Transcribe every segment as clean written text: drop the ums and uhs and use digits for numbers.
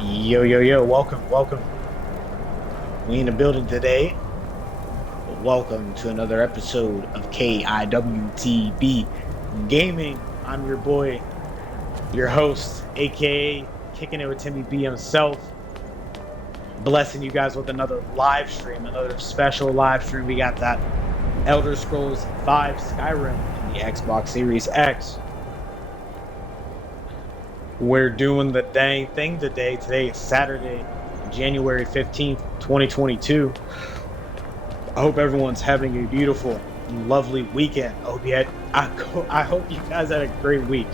Yo, yo, yo, welcome, welcome. We in the building today. Welcome to another episode of KIWTB Gaming. I'm your boy, your host, aka Kicking It with Timmy B himself. Blessing you guys with another live stream, another special live stream. We got that Elder Scrolls V Skyrim in the Xbox Series X. We're doing the dang thing today. Today is Saturday, January 15th, 2022. I hope everyone's having a beautiful, lovely weekend. I hope you guys had a great week.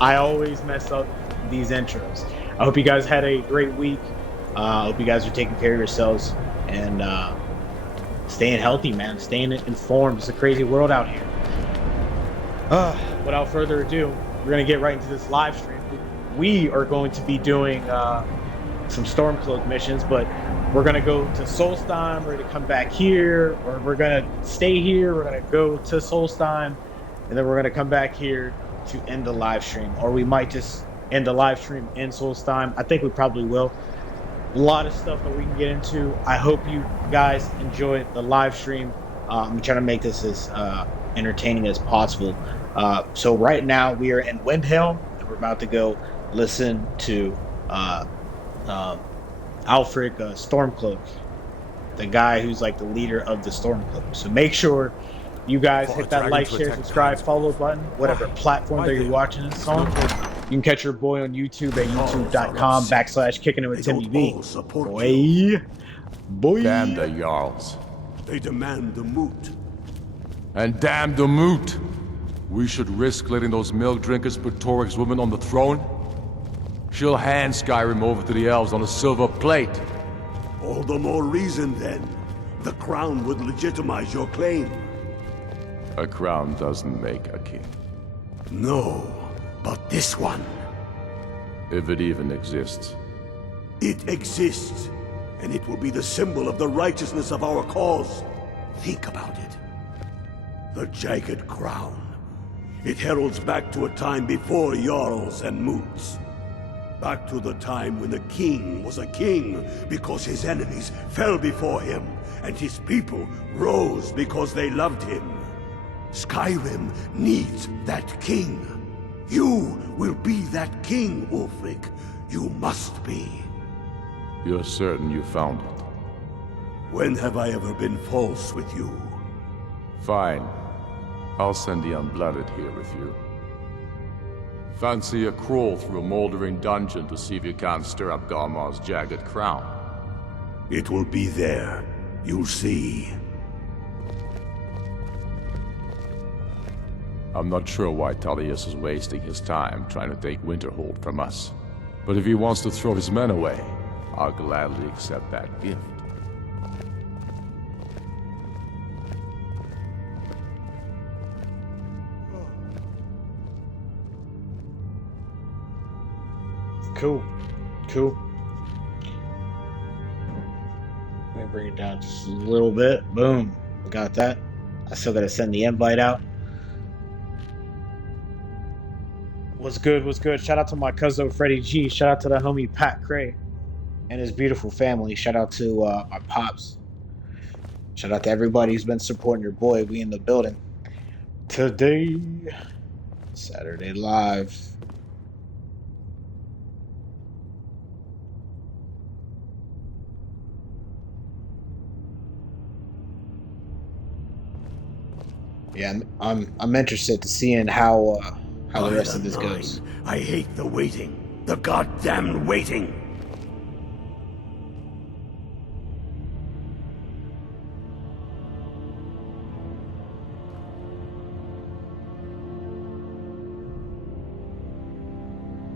I always mess up these intros. I hope you guys had a great week. I hope you guys are taking care of yourselves and staying healthy, man. Staying informed. It's a crazy world out here. Without further ado, we're going to get right into this live stream. We are going to be doing some Stormcloak missions, but we're going to go to Solstheim, we're going to come back here, or we're going to stay here, we're going to go to Solstheim, and then we're going to come back here to end the live stream. Or we might just end the live stream in Solstheim. I think we probably will. A lot of stuff that we can get into. I hope you guys enjoy the live stream. I'm trying to make this as entertaining as possible. So right now we are in Windhelm, and we're about to go listen to Alfric Stormcloak, the guy who's like the leader of the Stormcloak. So make sure you guys hit that like, share, subscribe, follow button, whatever platform that you're watching this on. You can catch your boy on YouTube at youtube.com/KickingItWithTimmyB. Boy. Damn the Jarls. They demand the moot. And damn the moot. We should risk letting those milk drinkers put Torik's woman on the throne? She'll hand Skyrim over to the elves on a silver plate. All the more reason, then. The crown would legitimize your claim. A crown doesn't make a king. No, but this one. If it even exists. It exists, and it will be the symbol of the righteousness of our cause. Think about it. The Jagged crown. It heralds back to a time before Jarls and moots. Back to the time when the king was a king because his enemies fell before him, and his people rose because they loved him. Skyrim needs that king. You will be that king, Ulfric. You must be. You're certain you found it? When have I ever been false with you? Fine. I'll send the Unblooded here with you. Fancy a crawl through a moldering dungeon to see if you can't stir up Garmar's Jagged crown. It will be there. You'll see. I'm not sure why Tullius is wasting his time trying to take Winterhold from us. But if he wants to throw his men away, I'll gladly accept that gift. Cool. Let me bring it down just a little bit. Boom. Got that. I still gotta send the invite out. What's good? Shout out to my cousin Freddie G. Shout out to the homie Pat Cray and his beautiful family. Shout out to my pops. Shout out to everybody who's been supporting your boy. We in the building. Today, Saturday Live. Yeah, I'm interested to seeing how the rest of this goes. I hate the waiting. The goddamn waiting.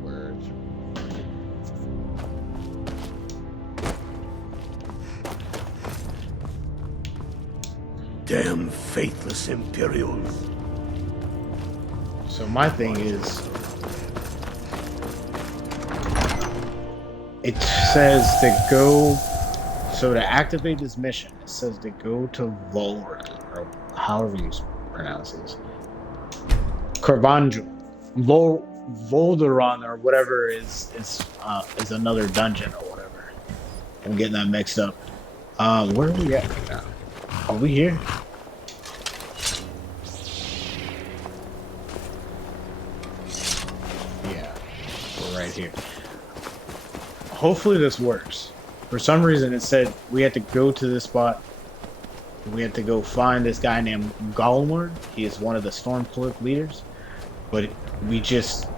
Words. Damn faithless Imperials. So my thing is, it says to go, so to activate this mission, it says to go to Volra, or however you pronounce this. Carvanjo. Volderon or whatever is another dungeon or whatever. I'm getting that mixed up. Where are we at right now? Are we here? Yeah, we're right here. Hopefully this works. For some reason it said we had to go to this spot. We had to go find this guy named Gollumward. He is one of the Stormcloak leaders. But we just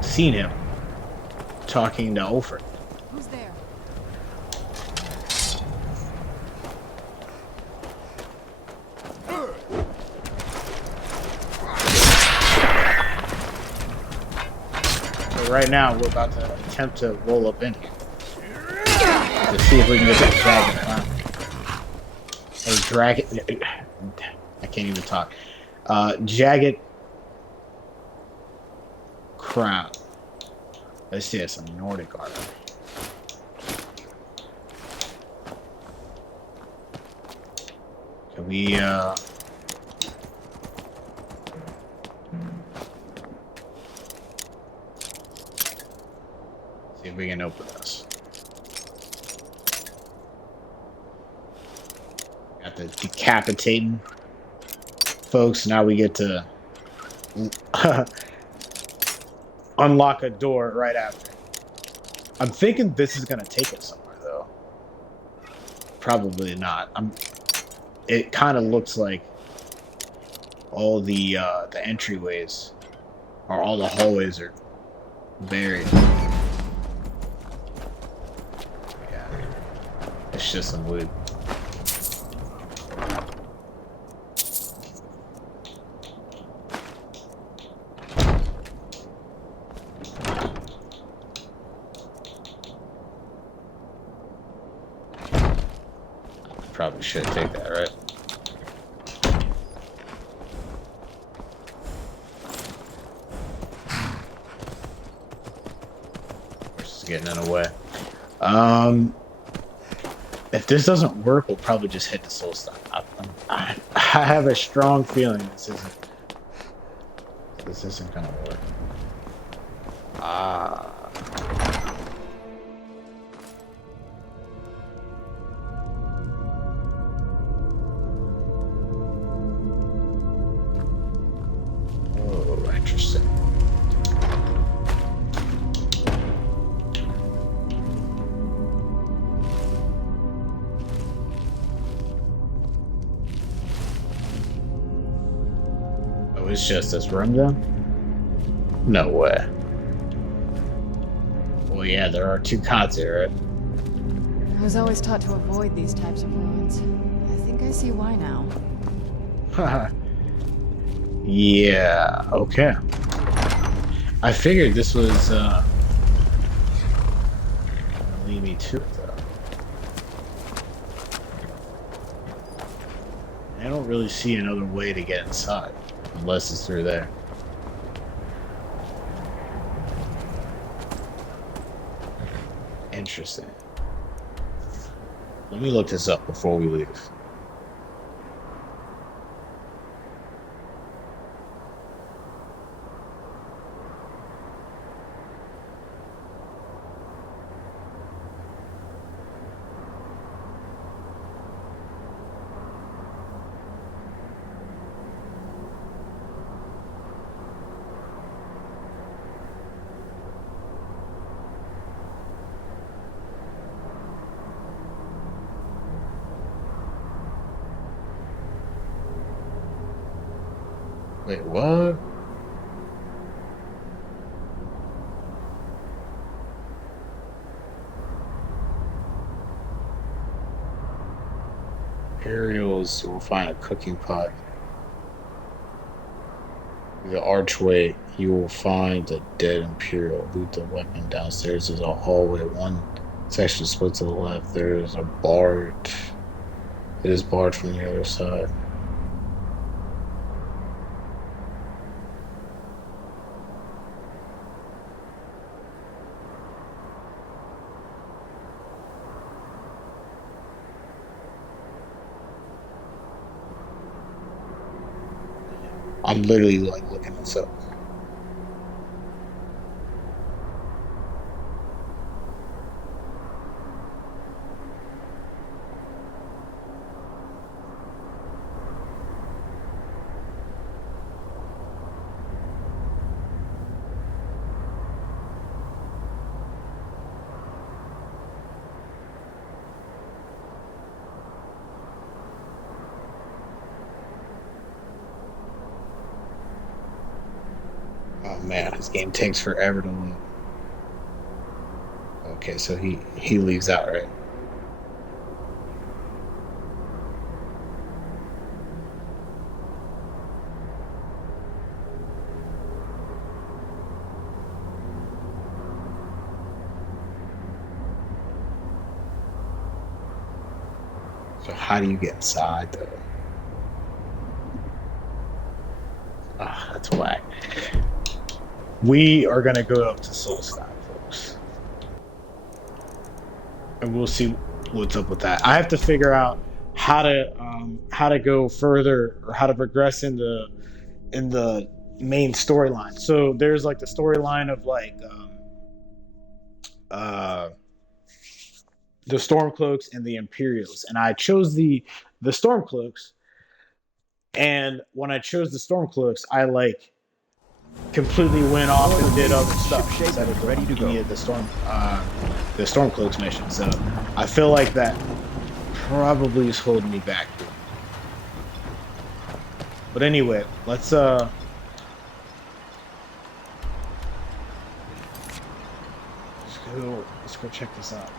seen him talking to Ulfric. Who's there? So right now we're about to attempt to roll up in here to see if we can get that dragon. Or dragon. I can't even talk. Jagged crown. Let's see, it's some Nordic art. Can we see if we can open this? Got the decapitating folks. Now we get to unlock a door right after. I'm thinking this is gonna take us somewhere though. Probably not. It kind of looks like all the entryways or all the hallways are buried. Yeah, it's just some wood. Probably should take that, right? Just getting in the way. If this doesn't work, we'll probably just hit the soul stop. I have a strong feeling this isn't gonna work. Oh, interesting. Oh, it's just this room then? No way. Well, yeah, there are two cots here, right? I was always taught to avoid these types of ruins. I think I see why now. Haha. Yeah, okay. I figured this was gonna lead me to it though. I don't really see another way to get inside unless it's through there. Interesting. Let me look this up before we leave. Wait, what? Aerials, you will find a cooking pot. The archway, you will find a dead Imperial. Loot the weapon. Downstairs is a hallway. One section split to the left. There is a barred. It is barred from the other side. I'm literally like looking this up. Oh man, this game takes forever to load. Okay, so he leaves out, right? So how do you get inside though? Ah, that's whack. We are gonna go up to Soulstein, folks, and we'll see what's up with that. I have to figure out how to go further or how to progress in the main storyline. So there's like the storyline of like uh, the Stormcloaks and the Imperials, and I chose the Stormcloaks. And when I chose the Stormcloaks, I like completely went off and did other stuff instead of ready to go the Stormcloaks mission. So I feel like that probably is holding me back. But anyway, let's go check this out.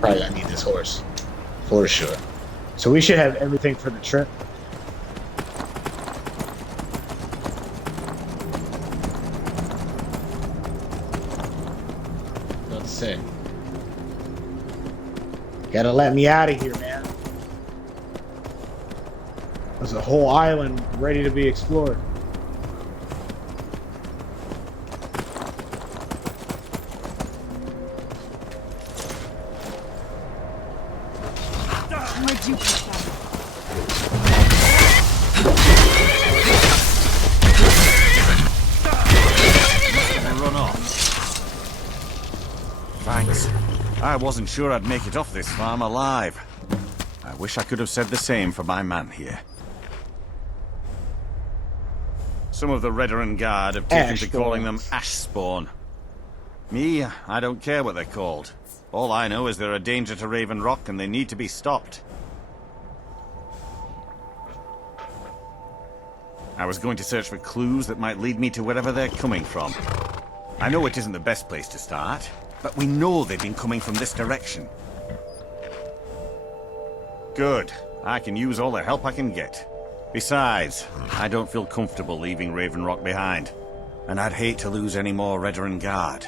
Probably I need this horse for sure. So we should have everything for the trip. Let's see. Gotta let me out of here, man. There's a whole island ready to be explored. Where'd you put that? Run off. Thanks. I wasn't sure I'd make it off this farm alive. I wish I could have said the same for my man here. Some of the Redoran Guard have taken to calling them Ashspawn. Me, I don't care what they're called. All I know is they're a danger to Raven Rock and they need to be stopped. I was going to search for clues that might lead me to wherever they're coming from. I know it isn't the best place to start, but we know they've been coming from this direction. Good. I can use all the help I can get. Besides, I don't feel comfortable leaving Raven Rock behind, and I'd hate to lose any more Redoran Guard.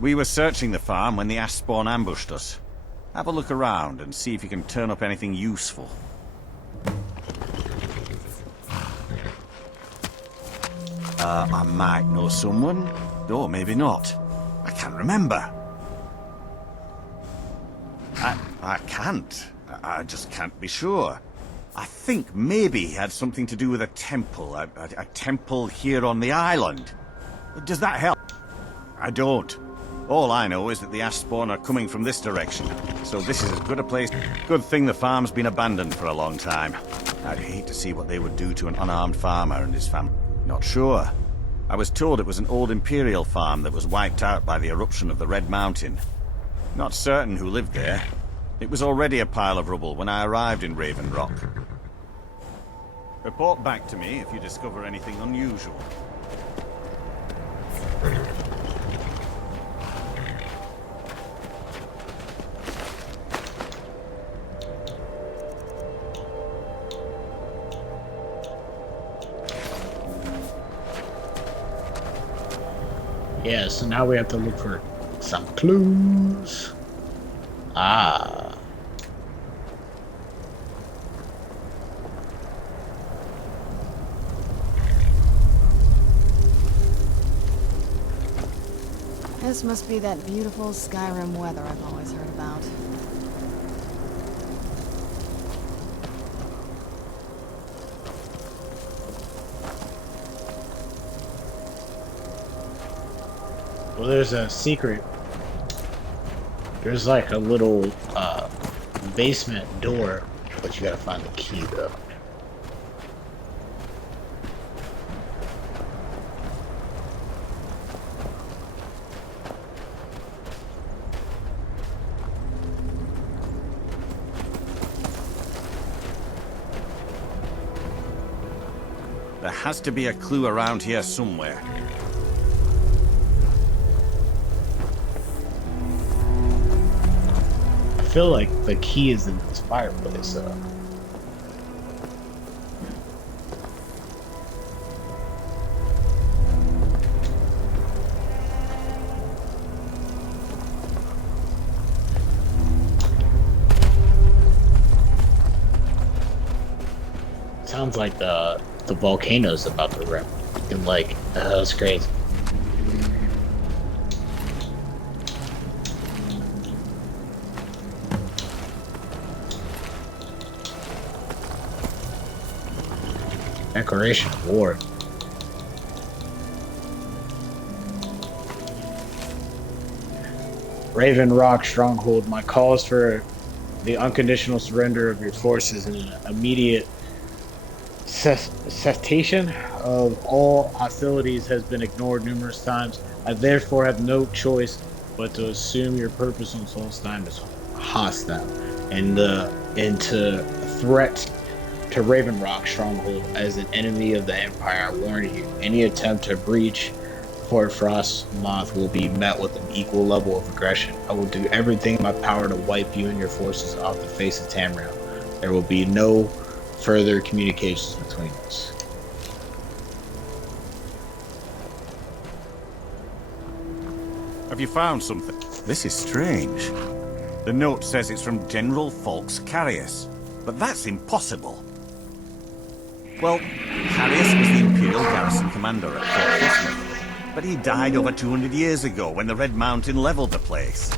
We were searching the farm when the Ashspawn ambushed us. Have a look around and see if you can turn up anything useful. I might know someone, or maybe not. I can't remember. I can't. I just can't be sure. I think maybe he had something to do with a temple. A temple here on the island. Does that help? I don't. All I know is that the Ashspawn are coming from this direction, so this is as good a place. Good thing the farm's been abandoned for a long time. I'd hate to see what they would do to an unarmed farmer and his family. Not sure. I was told it was an old Imperial farm that was wiped out by the eruption of the Red Mountain. Not certain who lived there. It was already a pile of rubble when I arrived in Raven Rock. Report back to me if you discover anything unusual. Yeah, so now we have to look for some clues. Ah. This must be that beautiful Skyrim weather I've always heard about. Well, there's a secret. There's like a little basement door, but you gotta find the key though. There has to be a clue around here somewhere. I feel like the key is in this fireplace though. Sounds like the volcano's about to rip. And like, that's crazy. Declaration of war. Raven Rock Stronghold. My calls for the unconditional surrender of your forces and an immediate cessation of all hostilities has been ignored numerous times. I therefore have no choice but to assume your purpose on Solstheim is hostile and into threat to Raven Rock Stronghold as an enemy of the Empire. I warn you, any attempt to breach Fort Frostmoth will be met with an equal level of aggression. I will do everything in my power to wipe you and your forces off the face of Tamriel. There will be no further communications between us. Have you found something? This is strange. The note says it's from General Folks Carius, but that's impossible. Well, Carius was the Imperial Garrison Commander at Fort Frostmoth, but he died over 200 years ago when the Red Mountain leveled the place.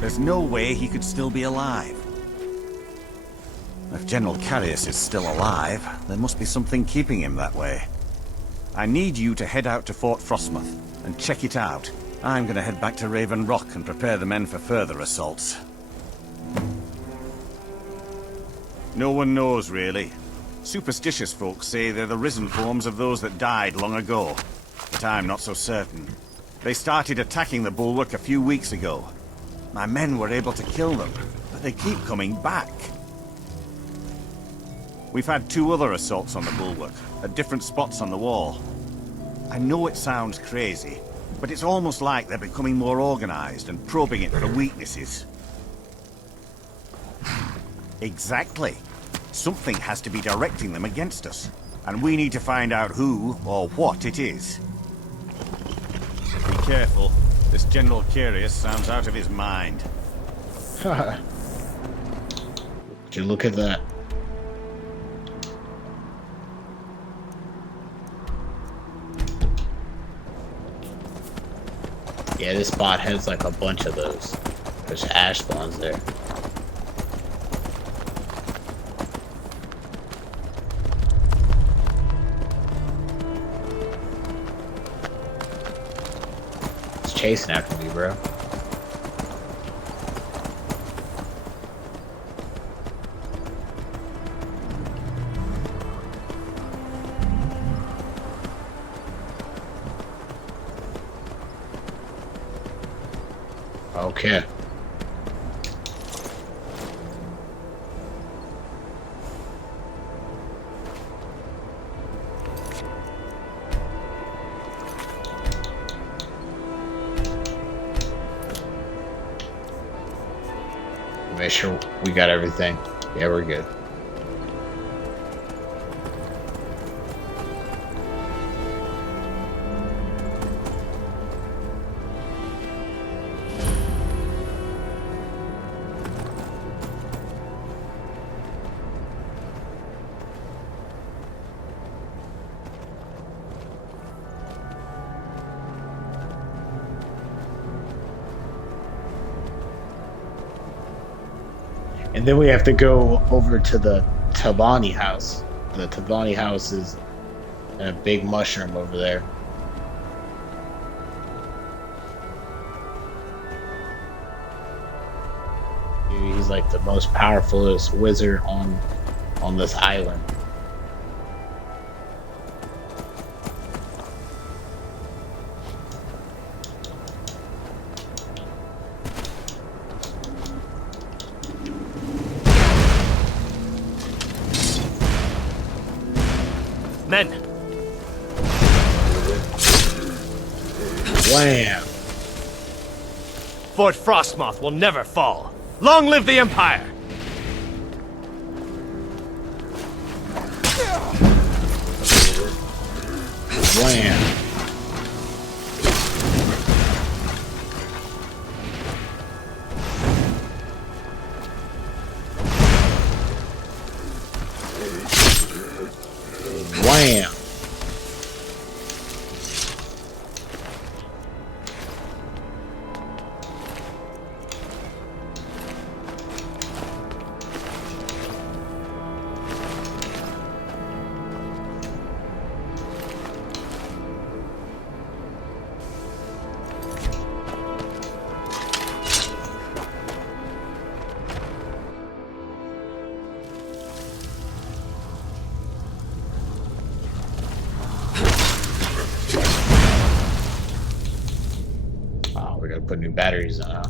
There's no way he could still be alive. If General Carius is still alive, there must be something keeping him that way. I need you to head out to Fort Frostmoth and check it out. I'm gonna head back to Raven Rock and prepare the men for further assaults. No one knows, really. Superstitious folks say they're the risen forms of those that died long ago, but I'm not so certain. They started attacking the bulwark a few weeks ago. My men were able to kill them, but they keep coming back. We've had 2 other assaults on the bulwark, at different spots on the wall. I know it sounds crazy, but it's almost like they're becoming more organized and probing it for weaknesses. Exactly. Something has to be directing them against us, and we need to find out who or what it is. Be careful. This General Carius sounds out of his mind. Would you look at that? Yeah, this spot has like a bunch of those. There's ash spawns there. It's chasing after me, bro. Okay. Make sure we got everything. Yeah, we're good. And then we have to go over to the Tabani house. The Tabani house is a big mushroom over there. He's he's like the most powerfulest wizard on this island. Men! Wham! Fort Frostmoth will never fall. Long live the Empire! Wham! Wham! Oh, we gotta put new batteries on.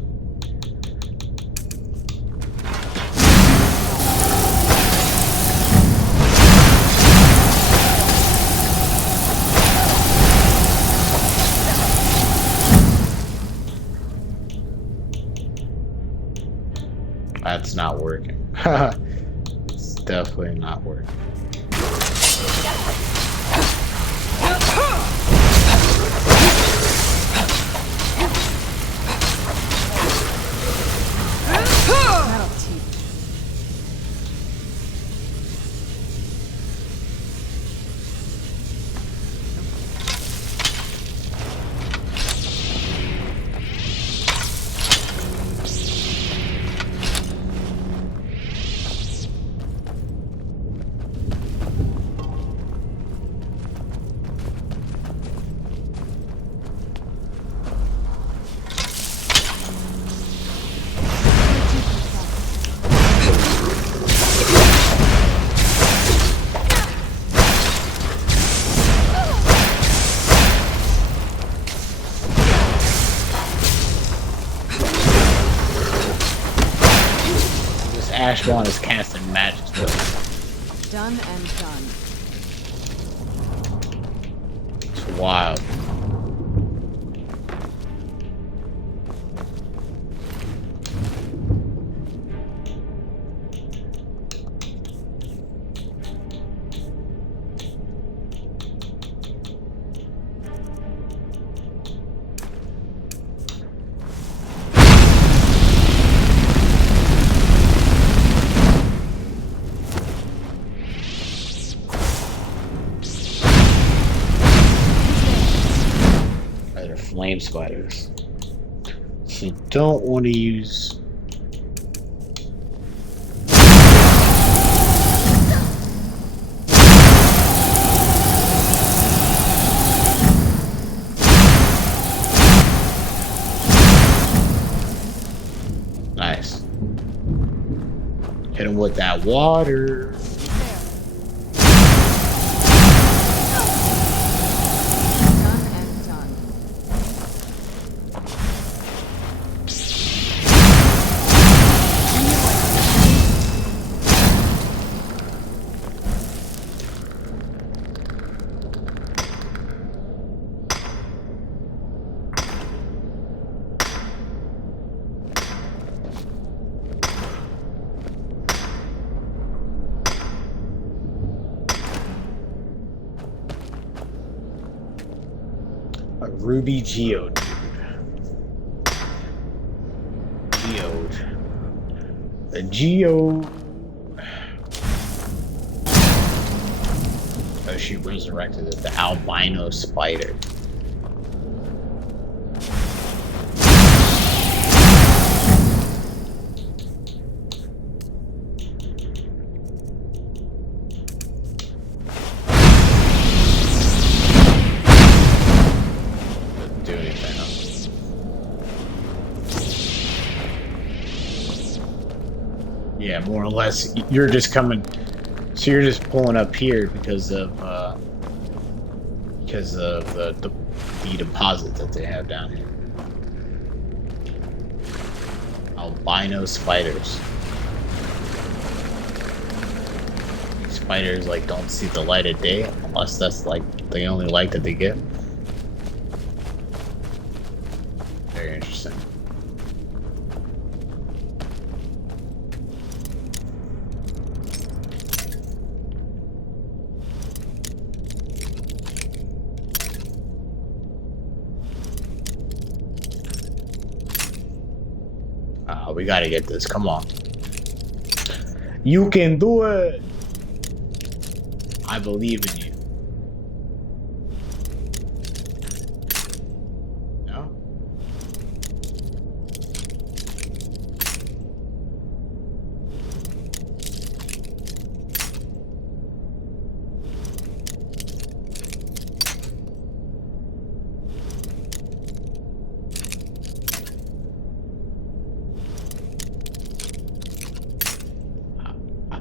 That's not working. It's definitely not working. That'll teach. Ashwan is casting magic spells. Done and done. It's wild. Flame spiders. So you don't want to use. Nice. Hit him with that water. Ruby Geode. The Geode. Oh, she resurrected it. The albino spider. more or less. You're just coming, so you're just pulling up here because of the deposits that they have down here. Albino spiders. These spiders like don't see the light of day unless that's like the only light that they get. Very interesting. We gotta get this. Come on. You can do it. I believe in you. No?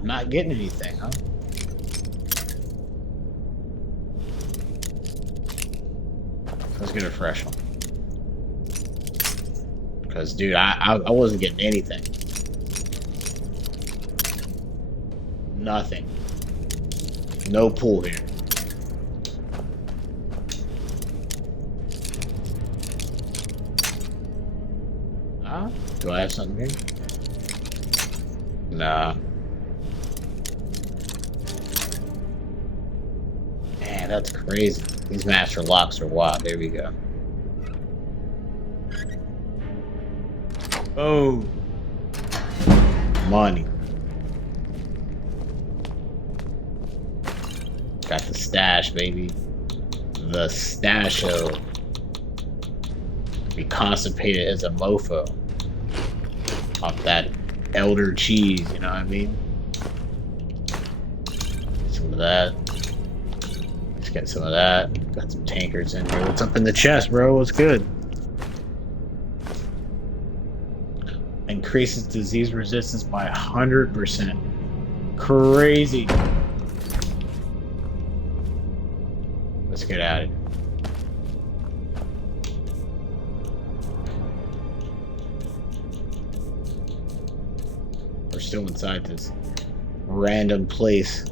Not getting anything, huh? Let's get a fresh one. Because, dude, I wasn't getting anything. Nothing. No pool here. Huh? Do I have something here? Nah. Man, that's crazy. These master locks are wild. There we go. Oh. Money. Got the stash, baby. The stasho. Be constipated as a mofo. Off that elder cheese, you know what I mean? Some of that. Let's get some of that. Got some tankers in here. What's up in the chest, bro? What's good? Increases disease resistance by 100%. Crazy. Let's get at it. We're still inside this random place.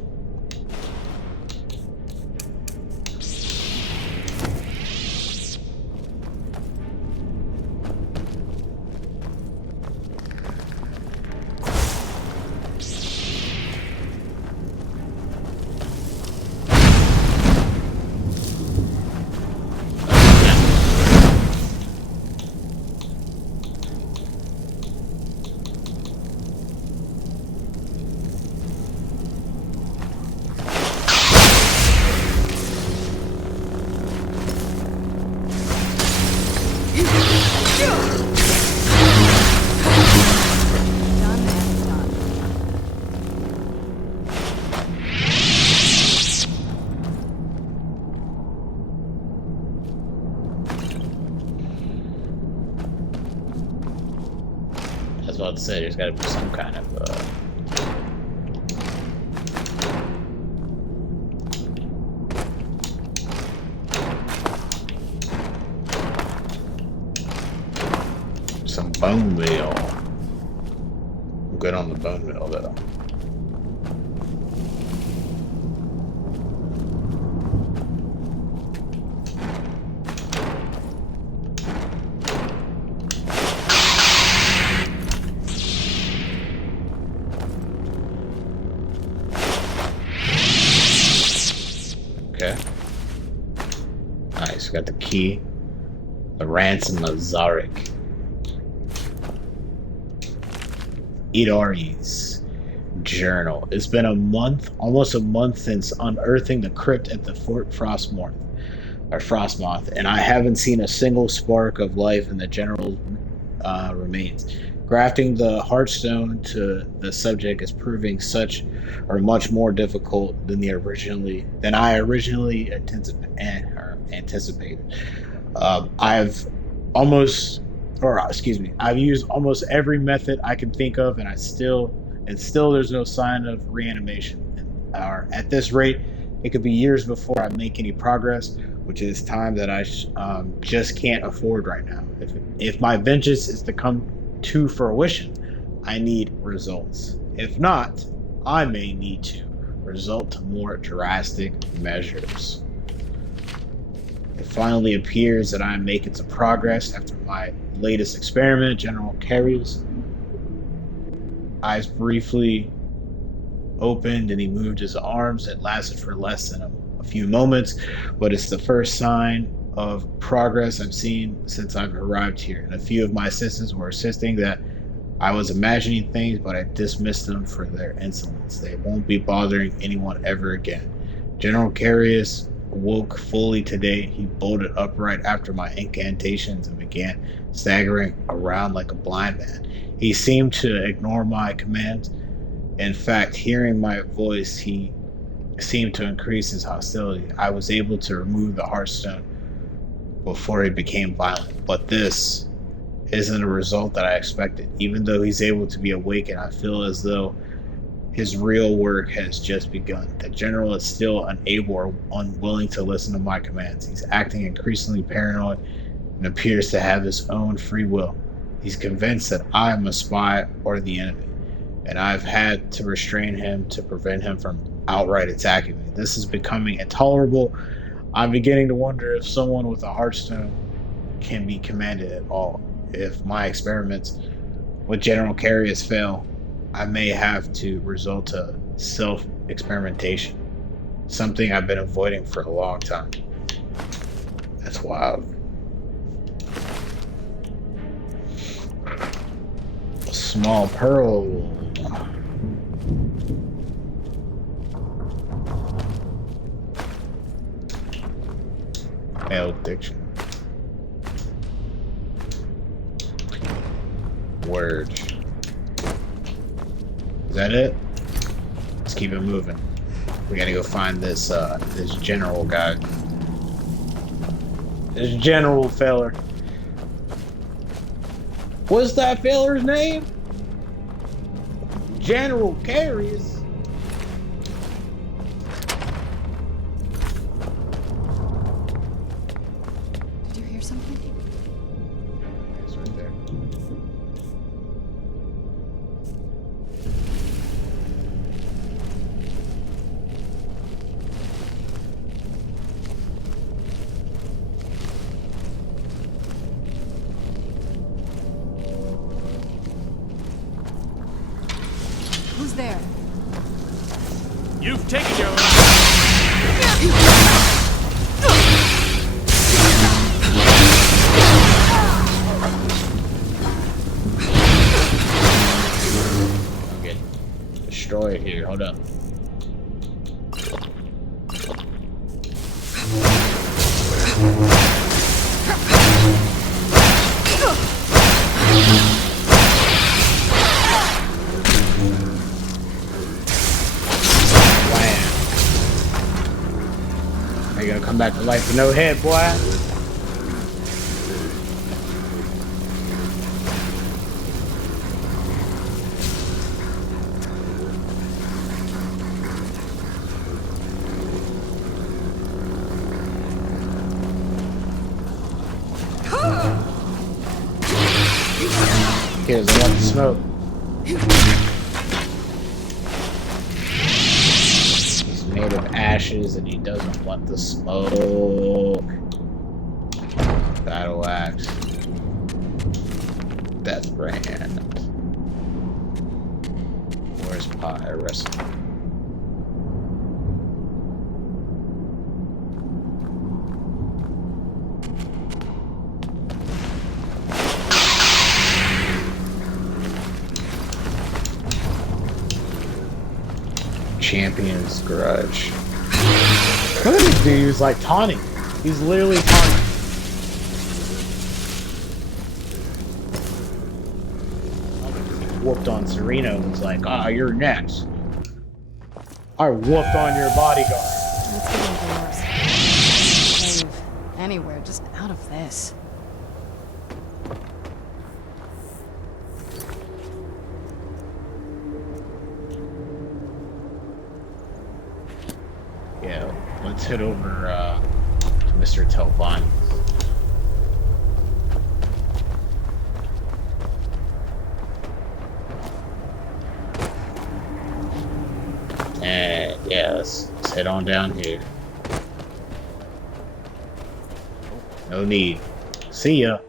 I was about to say, there's got to be some kind of some bone meal. I'm good on the bone meal though. Okay. Nice, got the key. The ransom of Zarek. Idari's journal. It's been a month, almost a month, since unearthing the crypt at the Fort Frostmoth, and I haven't seen a single spark of life in the general remains. Grafting the Heartstone to the subject is proving such or much more difficult than I originally anticipated. I've used almost every method I can think of, and I still and still there's no sign of reanimation. Or at this rate, it could be years before I make any progress, which is time that I just can't afford right now. If my vengeance is to come to fruition, I need results. If not, I may need to resort to more drastic measures. It finally appears that I am making some progress after my latest experiment. General Carey's eyes briefly opened and he moved his arms. It lasted for less than a few moments, but it's the first sign of progress I've seen since I've arrived here. And a few of my assistants were insisting that I was imagining things, but I dismissed them for their insolence. They won't be bothering anyone ever again. General Carius woke fully today. He bolted upright after my incantations and began staggering around like a blind man. He seemed to ignore my commands. In fact, hearing my voice, he seemed to increase his hostility. I was able to remove the heartstone before he became violent, but this isn't a result that I expected. Even though he's able to be awakened, I feel as though his real work has just begun. The general is still unable or unwilling to listen to my commands. He's acting increasingly paranoid and appears to have his own free will. He's convinced that I am a spy or the enemy, and I've had to restrain him to prevent him from outright attacking me. This is becoming intolerable. I'm beginning to wonder if someone with a heartstone can be commanded at all. If my experiments with General Carius fail, I may have to resort to self-experimentation, something I've been avoiding for a long time. That's wild. Small pearl. Malediction. Word. Is that it? Let's keep it moving. We gotta go find this this general guy. This general feller. What's that feller's name? General Carius. Did you hear something? It's right there. Who's there? You've taken your... Okay. Destroy it here. Hold up. Are you gonna come back to life with no head, boy? Here's a lot of smoke. He's made of ashes and he doesn't want the smoke. Battle axe. Death brand. Where's pie recipe? Champion's grudge. Look at this dude, he's like taunting. He's literally taunting. He whooped on Sereno and was like, ah, you're next. I whooped on your bodyguard. Let's get indoors. Cave. Anywhere, just out of this. Yeah, let's head over to Mr. Telvani. And yeah, let's head on down here. No need. See ya.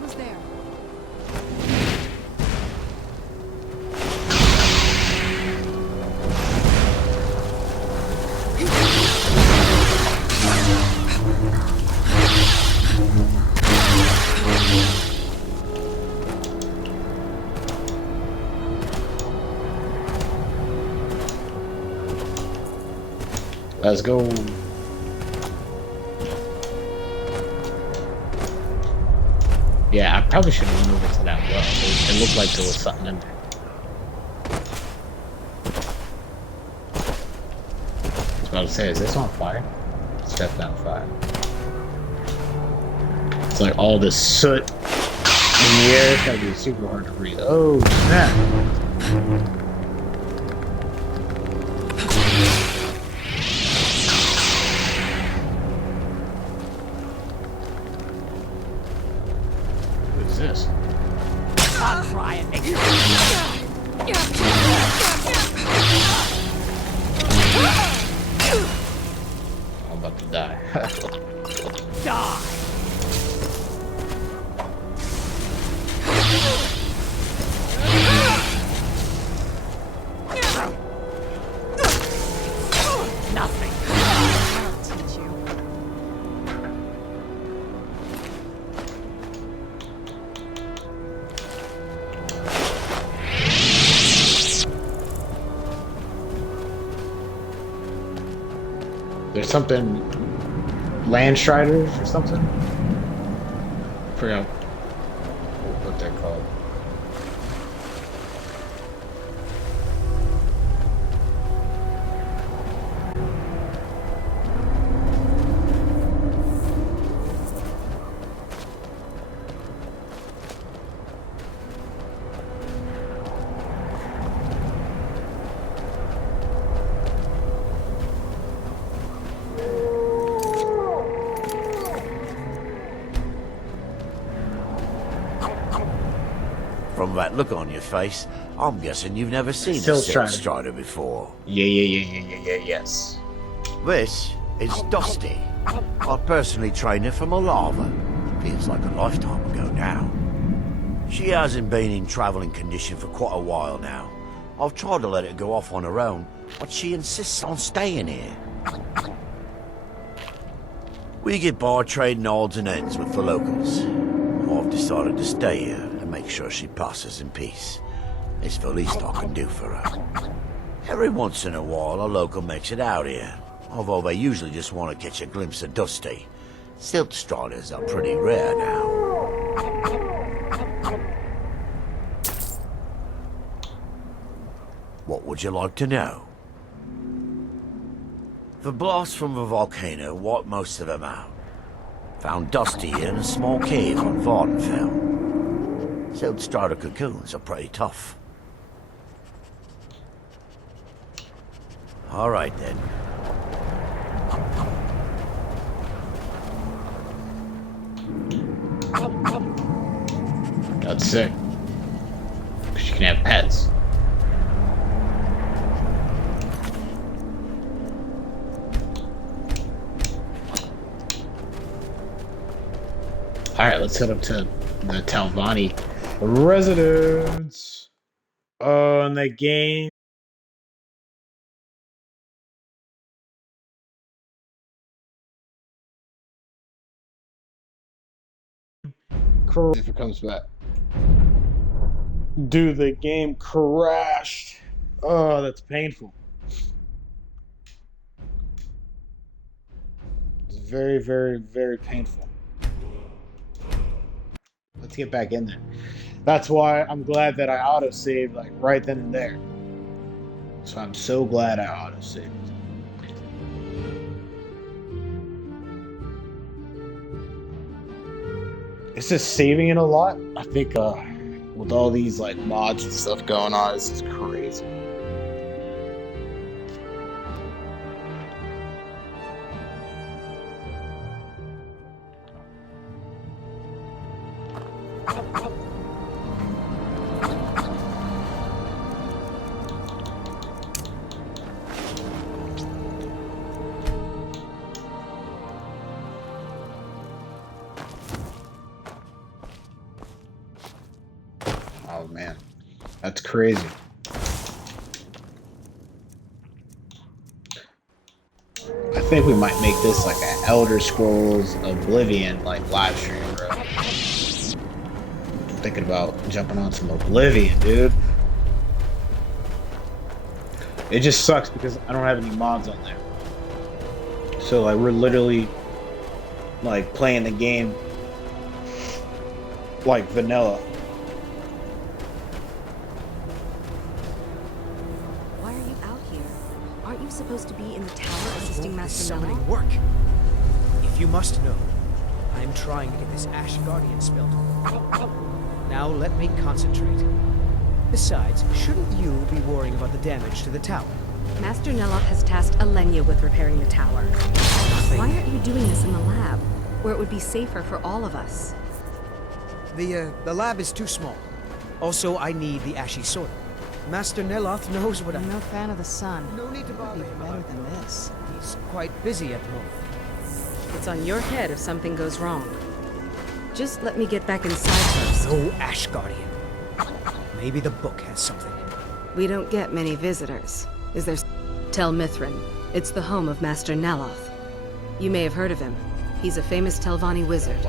Who's there? Let's go. Yeah, I probably should have moved over to that well. It looked like there was something in there. I was about to say, is this on fire? It's definitely on fire. It's like all this soot in the air. It's gotta be super hard to breathe. Oh, snap. What is this? I'll try and make you I'm about to die. die. Nothing. I'll teach you. There's something, Landstriders or something. Forgot what they're called. From that look on your face, I'm guessing you've never seen a Silk Silk Strider. Strider before. Yes. This is Dusty. I personally trained her from a lava. Feels like a lifetime ago now. She hasn't been in traveling condition for quite a while now. I've tried to let her go off on her own, but she insists on staying here. We get by trading odds and ends with the locals. I've decided to stay here and make sure she passes in peace. It's the least I can do for her. Every once in a while, a local makes it out here, although they usually just want to catch a glimpse of Dusty. Silk Striders are pretty rare now. What would you like to know? The blast from the volcano wiped most of them out. Found Dusty in a small cave on Vardenfell. Silk Strider cocoons are pretty tough. All right then. That's sick. She can have pets. Alright, let's head up to the Telvani residence. Oh, and the game if it comes back. Dude, the game crashed. Oh, that's painful. It's very, very, very painful. Let's get back in there. That's why I'm glad that I auto-saved like right then and there. So I'm so glad I auto-saved. It's just saving it a lot. I think with all these like mods and stuff going on, this is crazy. Oh man, that's crazy. I think we might make this like an Elder Scrolls Oblivion like live stream, bro. I'm thinking about jumping on some Oblivion, dude. It just sucks because I don't have any mods on there. So like we're literally like playing the game like vanilla. Why are you out here? Aren't you supposed to be in the tower assisting Master Summoning Nella? work. If you must know, I'm trying to get this Ash Guardian spelled. Now let me concentrate. Besides, shouldn't you be worrying about the damage to the tower? Master Neloth has tasked Alenia with repairing the tower. Why aren't you doing this in the lab, where it would be safer for all of us? The lab is too small. Also, I need the ashy soil. Master Neloth knows what I'm no fan of the sun. No need to Could bother be him better about than this. He's quite busy at the moment. It's on your head if something goes wrong. Just let me get back inside first. No Ash Guardian. Maybe the book has something. We don't get many visitors. Is there... Tel Mithrin. It's the home of Master Neloth. You may have heard of him. He's a famous Telvanni wizard.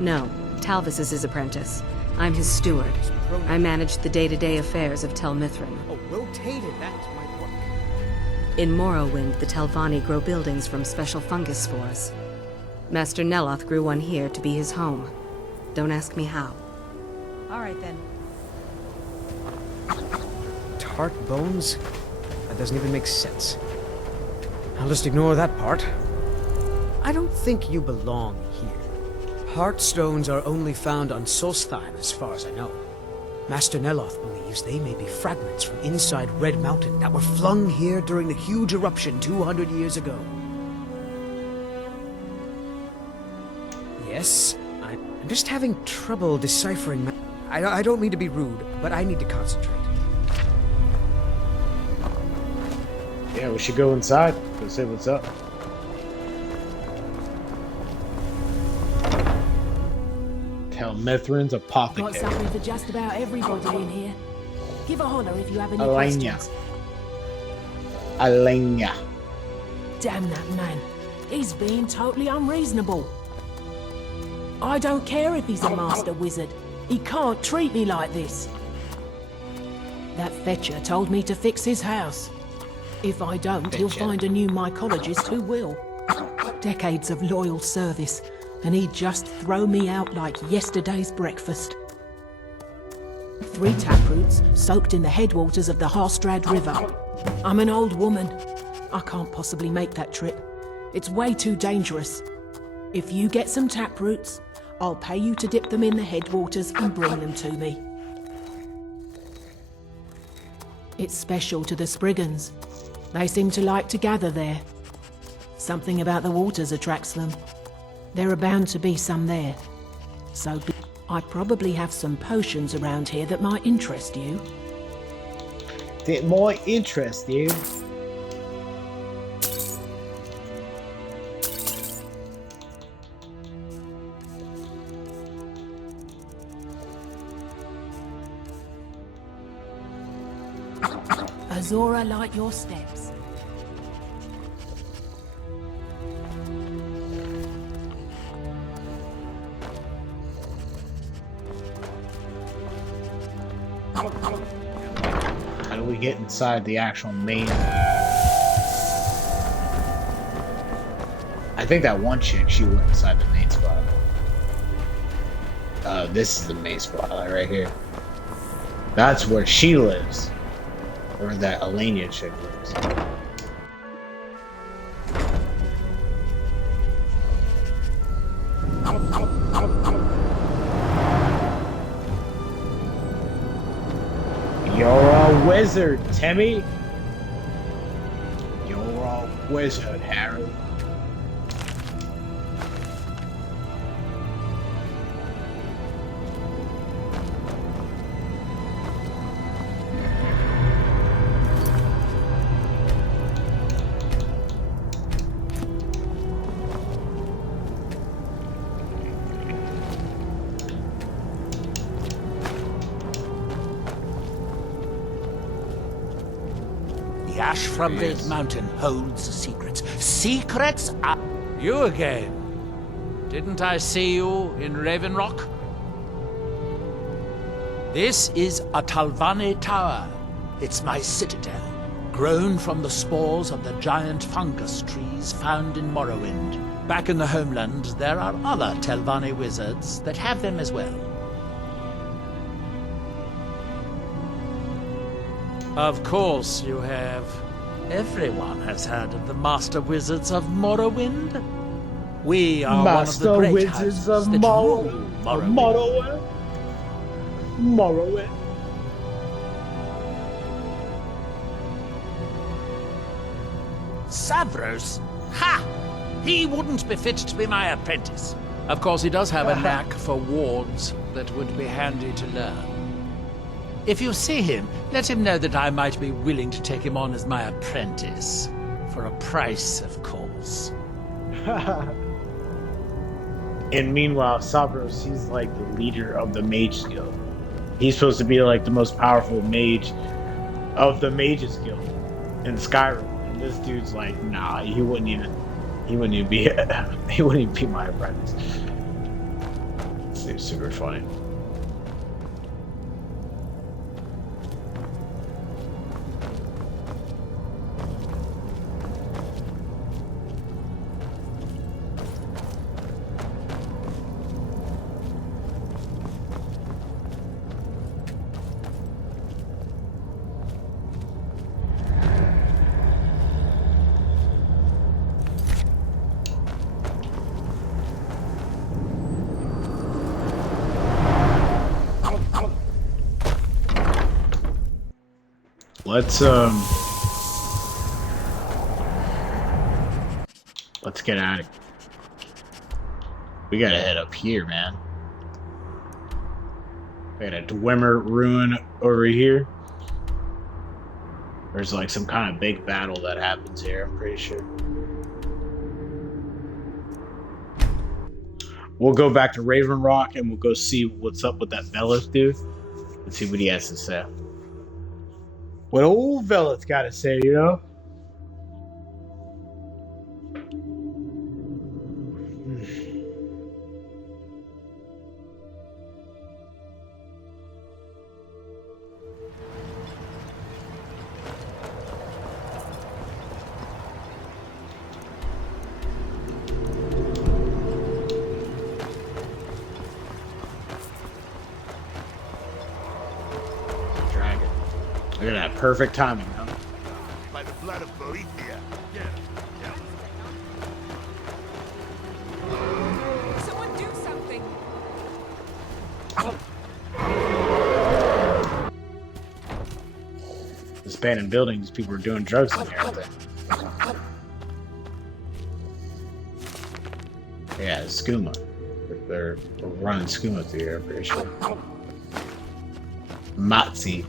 No, Talvis is his apprentice. I'm his steward. I manage the day-to-day affairs of Tel Mithrin. Oh, rotated, that might work. In Morrowind, the Telvanni grow buildings from special fungus spores. Master Neloth grew one here to be his home. Don't ask me how. All right then. Tart bones? That doesn't even make sense. I'll just ignore that part. I don't think you belong here. Heartstones are only found on Solstheim, as far as I know. Master Neloth believes they may be fragments from inside Red Mountain that were flung here during the huge eruption 200 years ago. Yes, I'm just having trouble deciphering. I don't mean to be rude, but I need to concentrate. Yeah, we should go inside. Go see what's up. Tel Mithrin's Got apothecary. something for just about everybody in here. Give a holler if you have any Alenia. questions. Alenia. Damn that man. He's being totally unreasonable. I don't care if he's a master wizard. He can't treat me like this. That fetcher told me to fix his house. If I don't, he'll find a new mycologist who will. Decades of loyal service, and he'd just throw me out like yesterday's breakfast. 3 taproots soaked in the headwaters of the Harstrad River. I'm an old woman. I can't possibly make that trip. It's way too dangerous. If you get some taproots, I'll pay you to dip them in the headwaters and bring them to me. It's special to the Spriggans. They seem to like to gather there. Something about the waters attracts them. There are bound to be some there. So I probably have some potions around here that might interest you. That might interest you. Azora like your steps. How do we get inside the actual main? I think that one chick, she went inside the main spot. This is the main spot, like right here. That's where she lives. Or that Elenia chick lives. You're a wizard, Timmy. You're a wizard, Harry. The ash from Great Mountain holds secrets. Secrets are... You again? Didn't I see you in Raven Rock? This is a Talvani Tower. It's my citadel, grown from the spores of the giant fungus trees found in Morrowind. Back in the homeland, there are other Telvanni wizards that have them as well. Of course you have. Everyone has heard of the Master Wizards of Morrowind. We are Master one of the great Wizards houses of that rule Morrowind. Morrowind. Savros? Ha! He wouldn't be fit to be my apprentice. Of course, he does have a knack for wards that would be handy to learn. If you see him, let him know that I might be willing to take him on as my apprentice. For a price, of course. And meanwhile, Sabros, he's like the leader of the Mage Guild. He's supposed to be like the most powerful mage of the Mages Guild in Skyrim. And this dude's like, nah, he wouldn't even be my apprentice. It's super funny. Let's get out of here. We gotta head up here, man. We got a Dwemer ruin over here. There's like some kind of big battle that happens here, I'm pretty sure. We'll go back to Raven Rock and we'll go see what's up with that Velith dude and see what he has to say. What old Velith got to say, you know? Look at that perfect timing, huh? By the blood of Boethia. Someone do something. This abandoned building, these people are doing drugs in here, aren't they? Yeah, it's skooma. They're running skooma through here, I'm pretty sure. Matzi.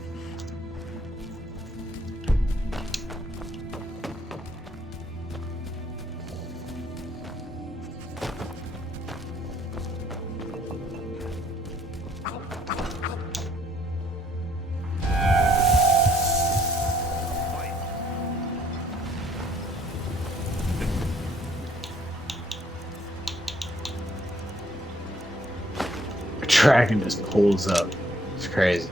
Dragon just pulls up. It's crazy.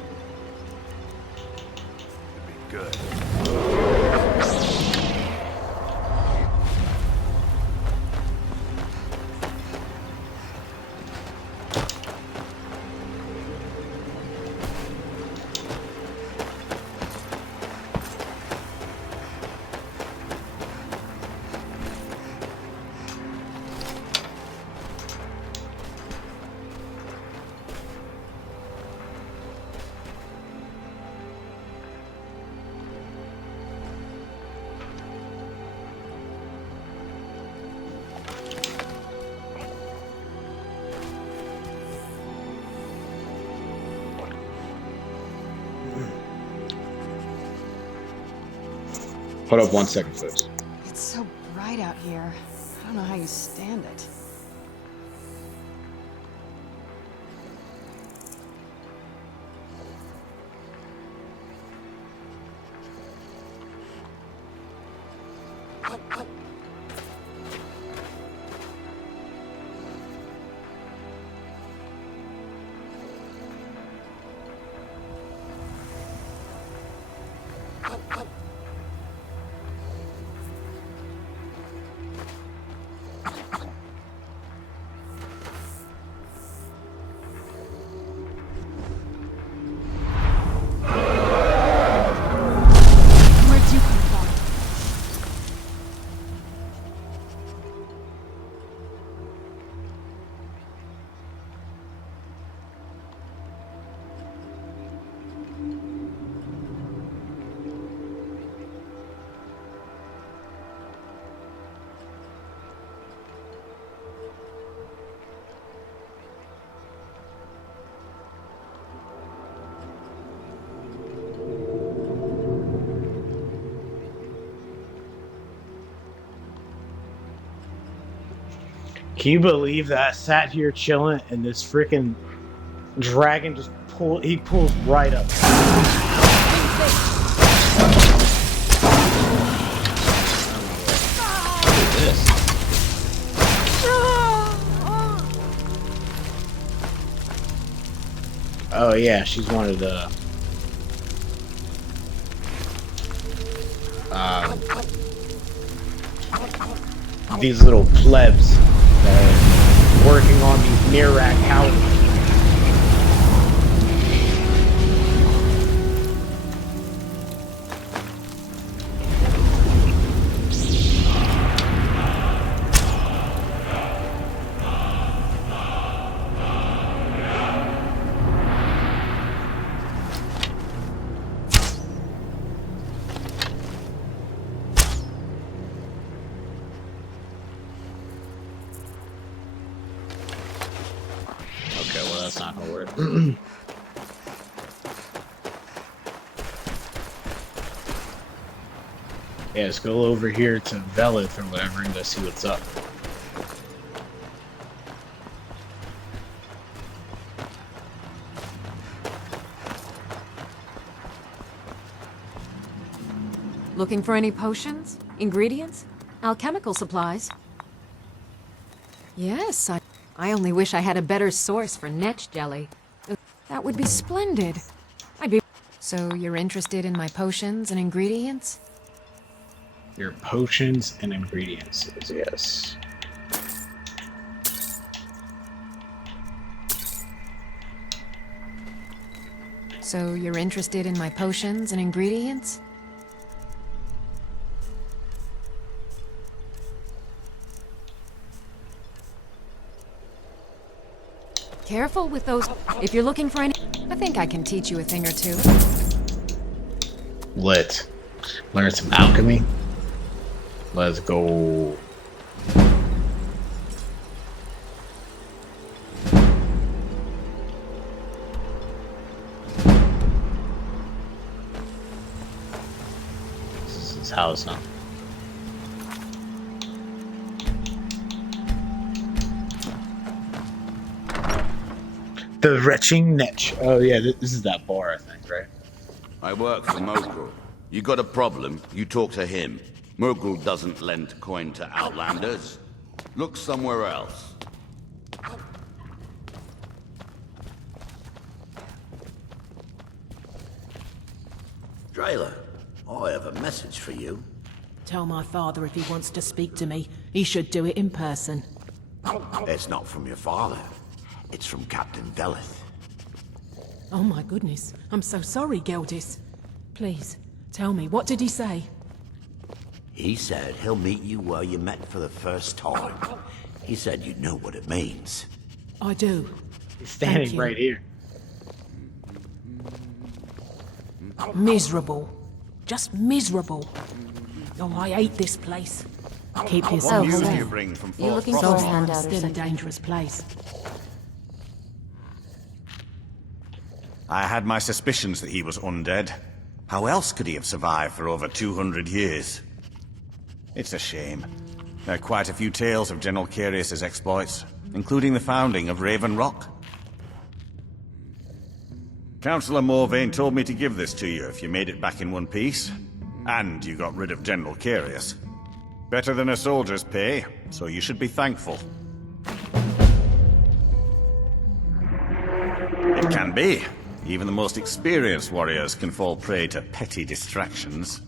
Good. Hold up 1 second, folks. It's so bright out here. I don't know how you stand it. Where'd you come from? Can you believe that I sat here chilling and this freaking dragon just pulls right up. Oh yeah, she's one of the these little plebs that are working on these Mirak houses. Okay, well that's not gonna work. Yeah, let's go over here to Velith or whatever and go see what's up. Looking for any potions? Ingredients? Alchemical supplies? Yes, I only wish I had a better source for netch jelly. That would be splendid. I'd be... So you're interested in my potions and ingredients? Your potions and ingredients, yes. So you're interested in my potions and ingredients? Careful with those. If you're looking for any, I think I can teach you a thing or two. Let's learn some alchemy. Let's go. This is his house now. The retching netch. Oh yeah, this is that bar, I think, right? I work for Mogul. You got a problem, you talk to him. Mogul doesn't lend coin to outlanders. Look somewhere else. Drayla, I have a message for you. Tell my father if he wants to speak to me, he should do it in person. It's not from your father. It's from Captain Velith. Oh my goodness, I'm so sorry, Geldis. Please, tell me, what did he say? He said he'll meet you where you met for the first time. He said you know what it means. I do. He's standing Thank you. right here. Miserable. Just miserable. Oh, I hate this place. Keep your What news safe. do you bring from You Fort looking for Frost? a handout or Still a something? dangerous place. I had my suspicions that he was undead. How else could he have survived for over 200 years? It's a shame. There are quite a few tales of General Carius's exploits, including the founding of Raven Rock. Councillor Morvain told me to give this to you if you made it back in one piece. And you got rid of General Carius. Better than a soldier's pay, so you should be thankful. It can be. Even the most experienced warriors can fall prey to petty distractions.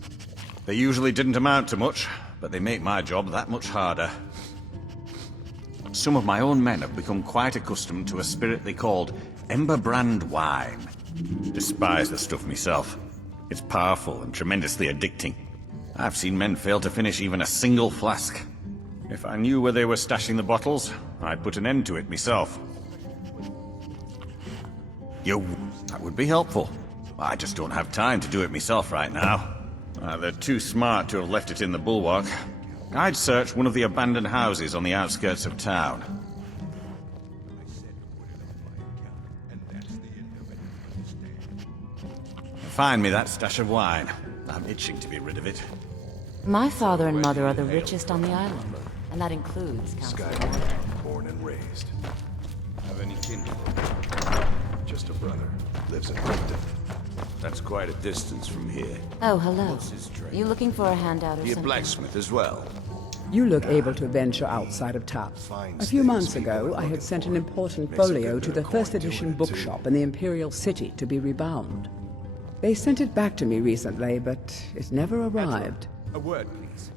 They usually didn't amount to much, but they make my job that much harder. Some of my own men have become quite accustomed to a spirit they called Emberbrand wine. Despise the stuff myself. It's powerful and tremendously addicting. I've seen men fail to finish even a single flask. If I knew where they were stashing the bottles, I'd put an end to it myself. That would be helpful. I just don't have time to do it myself right now. They're too smart to have left it in the bulwark. I'd search one of the abandoned houses on the outskirts of town. Find me that stash of wine. I'm itching to be rid of it. My father and mother are the richest on the island, and that includes Council. Born and raised. Have any kindred? Just a brother. Lives in Clifton. That's quite a distance from here. Oh, hello. What's his trade? You looking for a handout or Be a something? blacksmith as well. You look able to venture outside of town. A few months ago, I had sent an important folio to the first edition bookshop in the Imperial City to be rebound. They sent it back to me recently, but it never arrived. A word, please.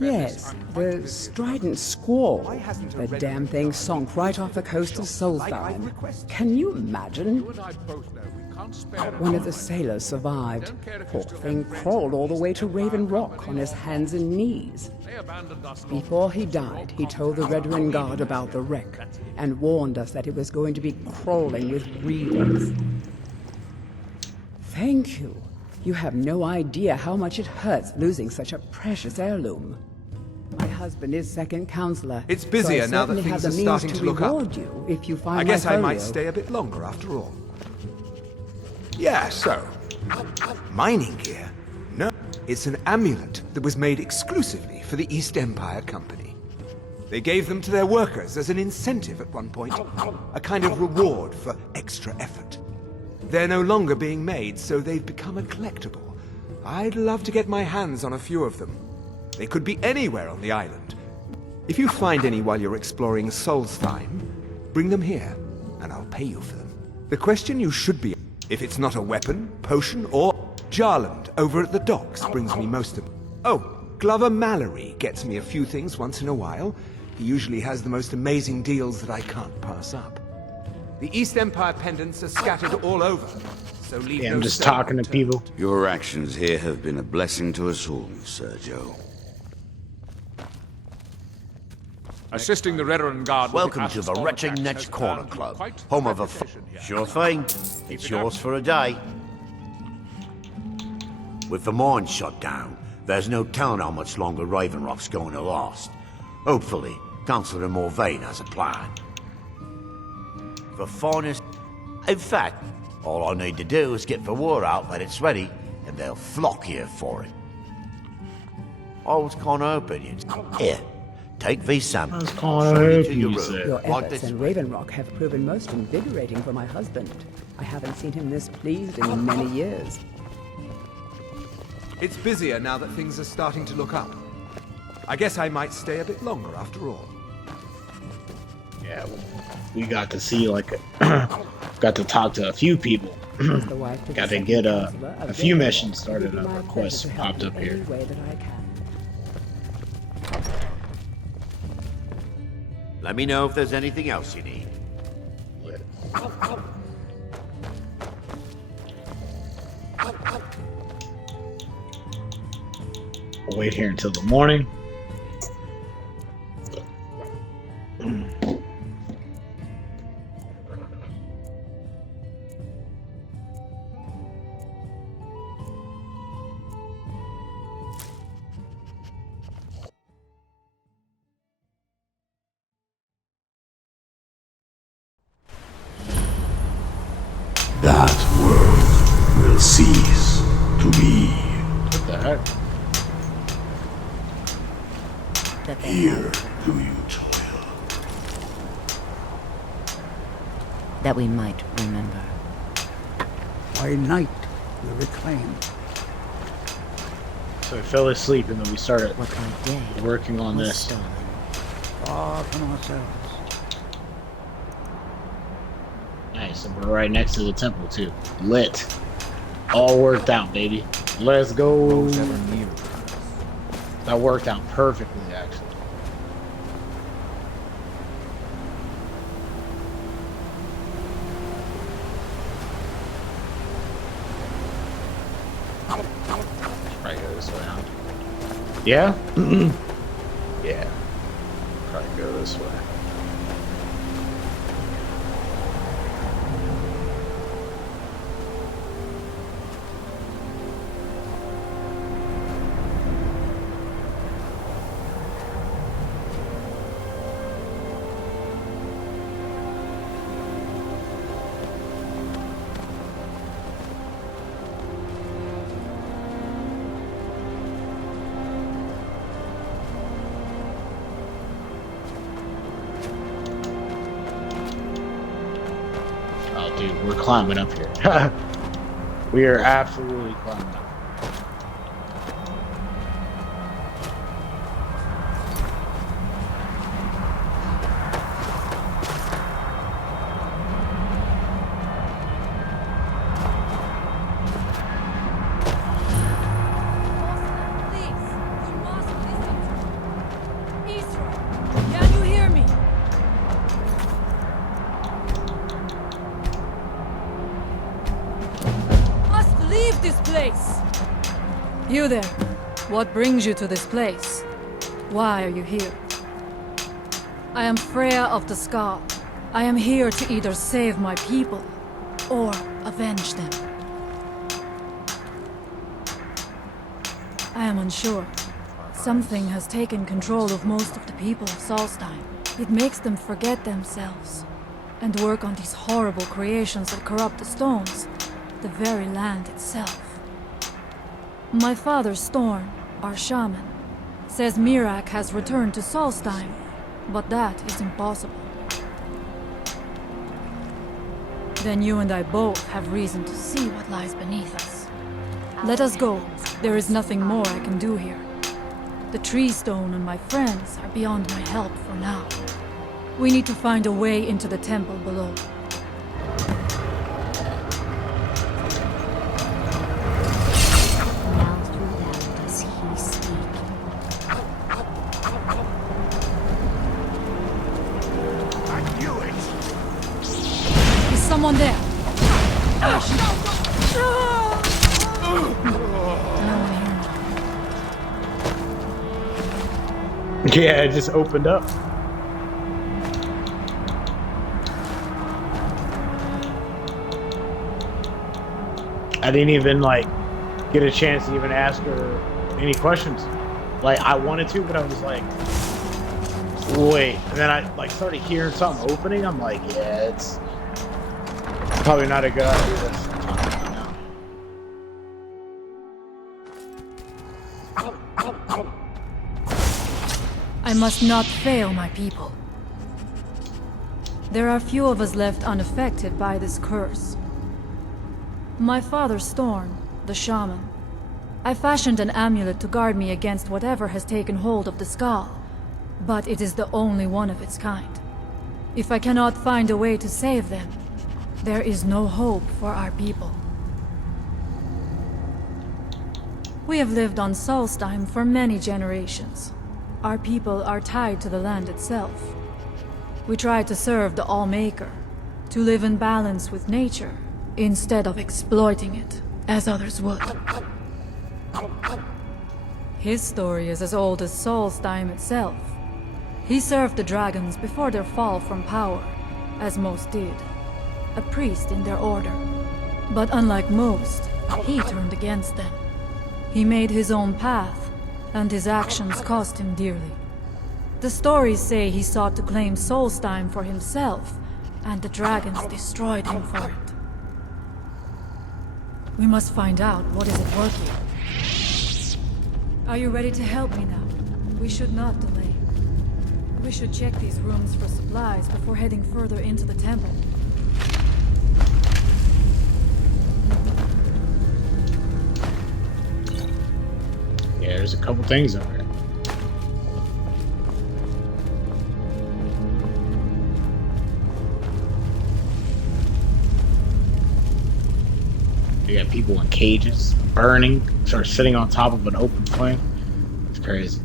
Yes, the Strident Squall. The damn thing sunk right off the coast of Solstheim. Can you imagine? One of the sailors survived. Poor thing crawled all the way to Raven Rock on his hands and knees. Before he died, he told the Redoran Guard about the wreck and warned us that it was going to be crawling with reavers. Thank you. You have no idea how much it hurts losing such a precious heirloom. My husband is second counselor. It's busier so now that things are starting to look up. reward you if you find I guess my I might folio. stay a bit longer after all. Yeah, so. Mining gear? No, it's an amulet that was made exclusively for the East Empire Company. They gave them to their workers as an incentive at one point, a kind of reward for extra effort. They're no longer being made, so they've become a collectible. I'd love to get my hands on a few of them. They could be anywhere on the island. If you find any while you're exploring Solstheim, bring them here, and I'll pay you for them. The question you should be, if it's not a weapon, potion, or Jarland over at the docks brings me most of them. Oh, Glover Mallory gets me a few things once in a while. He usually has the most amazing deals that I can't pass up. The East Empire pendants are scattered all over, so leave Yeah, no I'm just stone talking to unturned. people. Your actions here have been a blessing to us all, Sergio. Assisting the Redoran Guard. Welcome to the Retching Netch Corner Club, home of a... Sure thing. It's yours for a day. With the mine shut down, there's no telling how much longer Raven Rock's going to last. Hopefully, Councillor Morvain has a plan. The finest... In fact, all I need to do is get the word out that it's ready, and they'll flock here for it. I was kind of hoping you'd... Here, take these samples. Show you to your room. Your Right efforts this in way. Raven Rock have proven most invigorating for my husband. I haven't seen him this pleased in many years. It's busier now that things are starting to look up. I guess I might stay a bit longer after all. Yeah, we got to see got to talk to a few people. As the wife of Got the to get second a counselor, few very missions well, it started would be up. my Requests pleasure to help popped you up any here. way that I can. Let me know if there's anything else you need. We'll wait here until the morning. That world will cease to be. What the heck? Here do you toil. That we might remember. By night, we reclaim. So I fell asleep and then we started day working on was this. stolen. Far from ourselves. Nice, and we're right next to the temple too. Lit. All worked out, baby. Let's go. That worked out perfectly, actually. Should probably go this way, huh? Yeah? Yeah. Probably go this way. Oh, dude, we're climbing up here. We are absolutely climbing up. Can you hear me? Must leave this place. You there. What brings you to this place? Why are you here? I am Freya of the Scar. I am here to either save my people or avenge them. I am unsure. Something has taken control of most of the people of Solstheim. It makes them forget themselves and work on these horrible creations that corrupt the stones, the very land itself. My father, Storm, our shaman, says Mirak has returned to Solstheim, but that is impossible. Then you and I both have reason to see what lies beneath us. Let us go. There is nothing more I can do here. The tree stone and my friends are beyond my help for now. We need to find a way into the temple below. Now through them does he speak. I knew it! Is someone there? Yeah, it just opened up. I didn't even like get a chance to even ask her any questions. Like I wanted to, but I was like, wait. And then I like started hearing something opening. I'm like, yeah, it's probably not a good idea. I must not fail my people. There are few of us left unaffected by this curse. My father, Storm, the shaman. I fashioned an amulet to guard me against whatever has taken hold of the skull, but it is the only one of its kind. If I cannot find a way to save them, there is no hope for our people. We have lived on Solstheim for many generations. Our people are tied to the land itself. We try to serve the Allmaker, to live in balance with nature, instead of exploiting it, as others would. His story is as old as Solstheim itself. He served the dragons before their fall from power, as most did. A priest in their order. But unlike most, he turned against them. He made his own path, and his actions cost him dearly. The stories say he sought to claim Solstheim for himself, and the dragons destroyed him for it. We must find out what is at work here. Are you ready to help me now? We should not delay. We should check these rooms for supplies before heading further into the temple. Yeah, there's a couple things over there. You got people in cages, burning, sort of sitting on top of an open flame. It's crazy.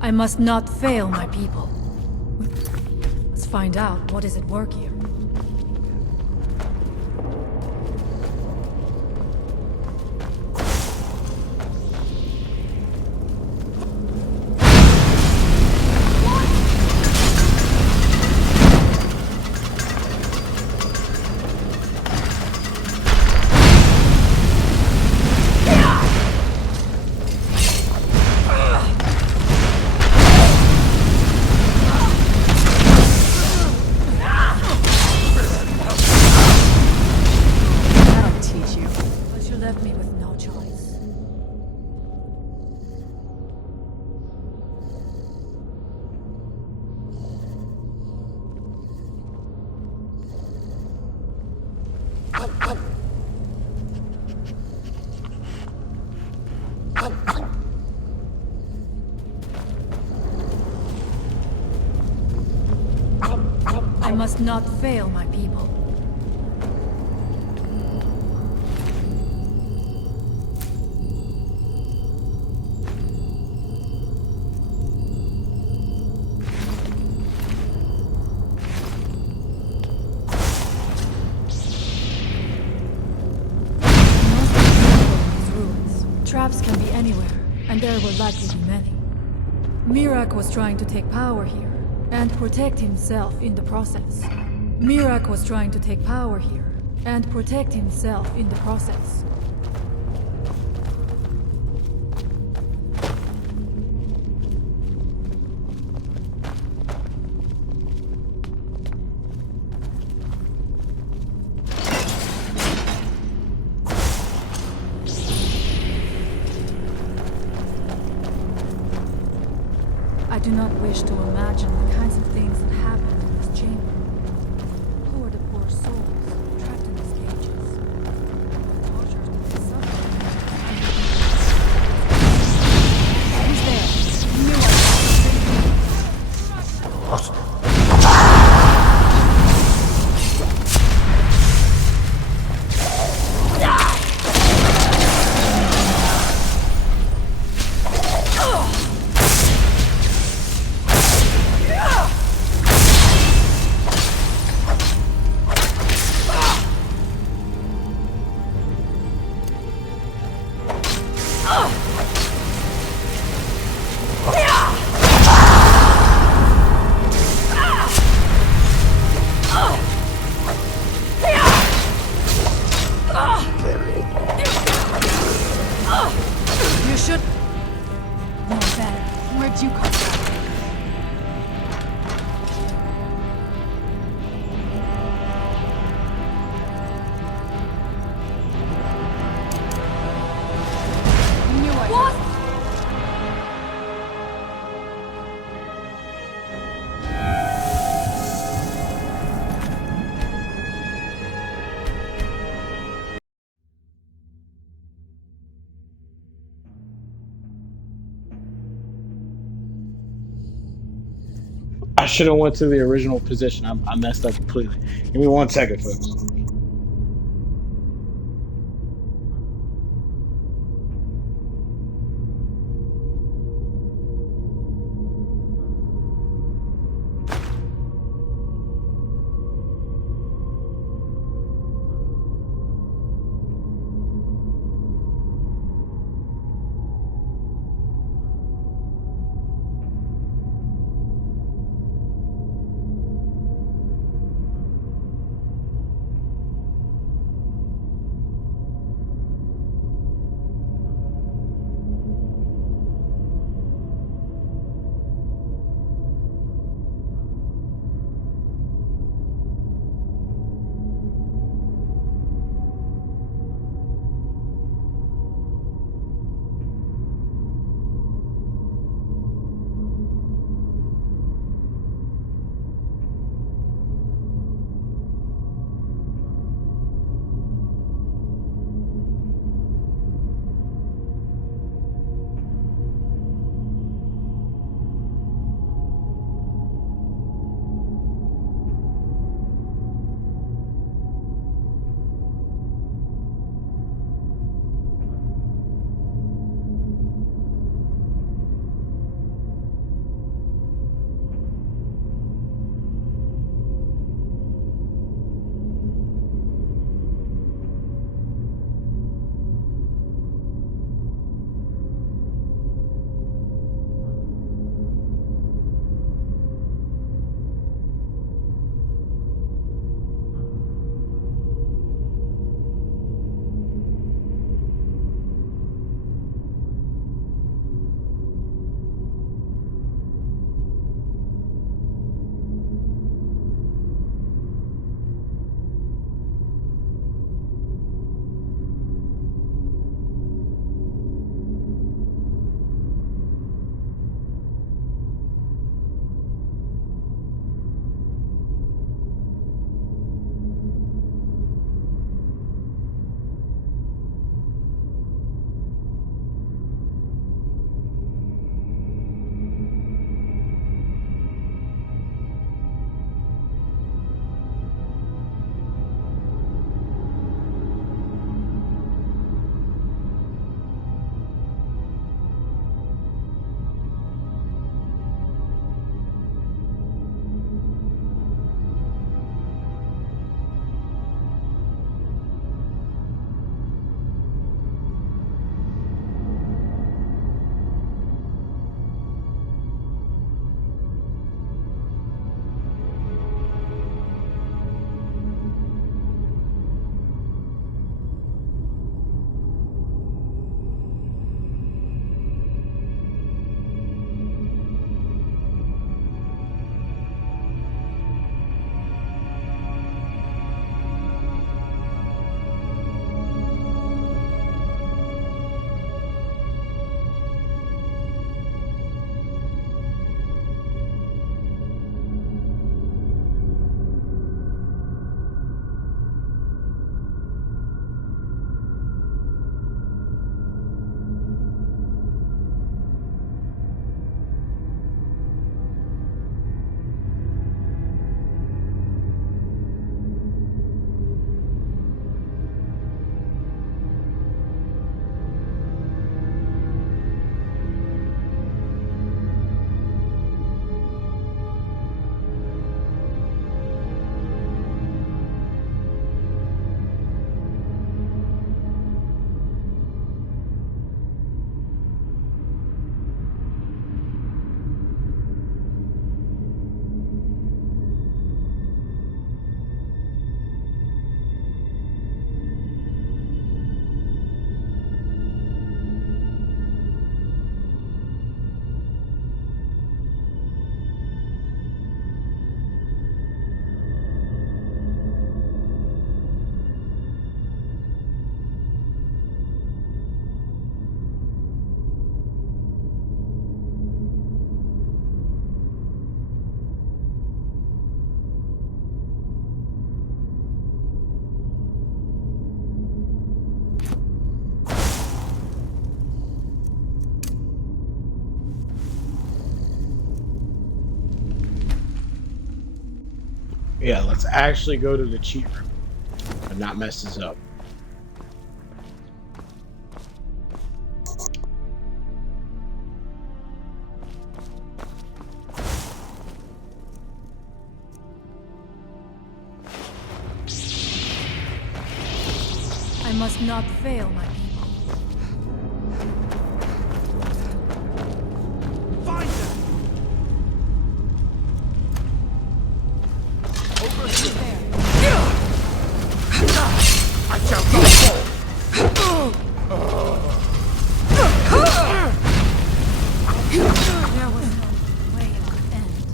I must not fail my people. Let's find out what is at work here. I must not fail my people. Traps can be anywhere, and there will likely be many. Mirak was trying to take power here, and protect himself in the process. Mirak was trying to take power here, and protect himself in the process. I do not wish to imagine the kinds of things that happened in this chamber. Who are the poor souls trapped in these cages? The tortures that they suffer. Who's there? You knew I should have went to the original position. I messed up completely. Give me 1 second, folks. Yeah, let's actually go to the cheat room and not mess this up. I must not fail my people. Find them! Over here! I shall not fall! There was no way it could end.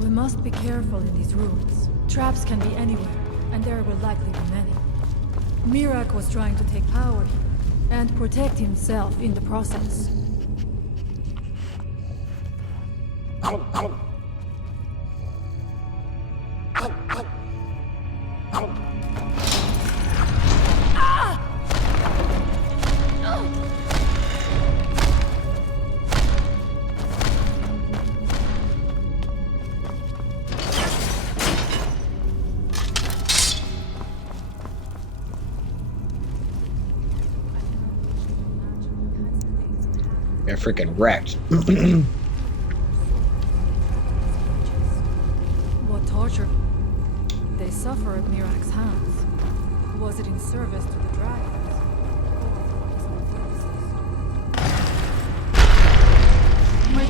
We must be careful in these rooms. Traps can be anywhere, and there will likely be many. Mirak was trying to take power here, and protect himself in the process. They're freaking wrecked. What torture they suffer at Mirak's hands? Was it in service to the dragons? My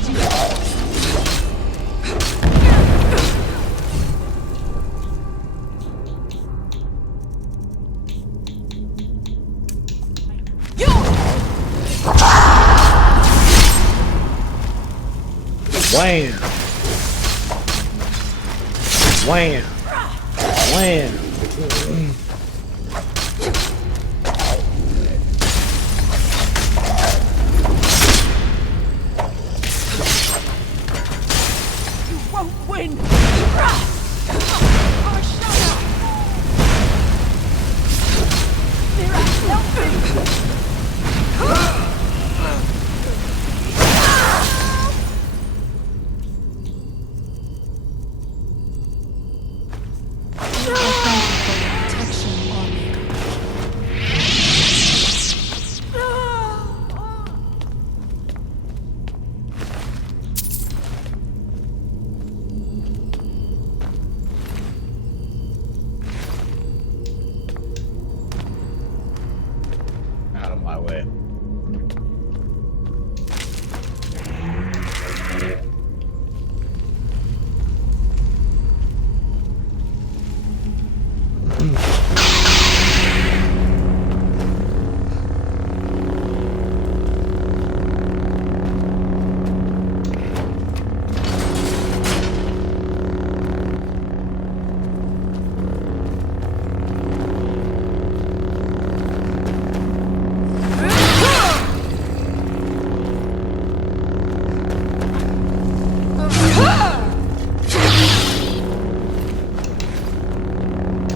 Wham! Wham! Wham! You won't win! Out of my way.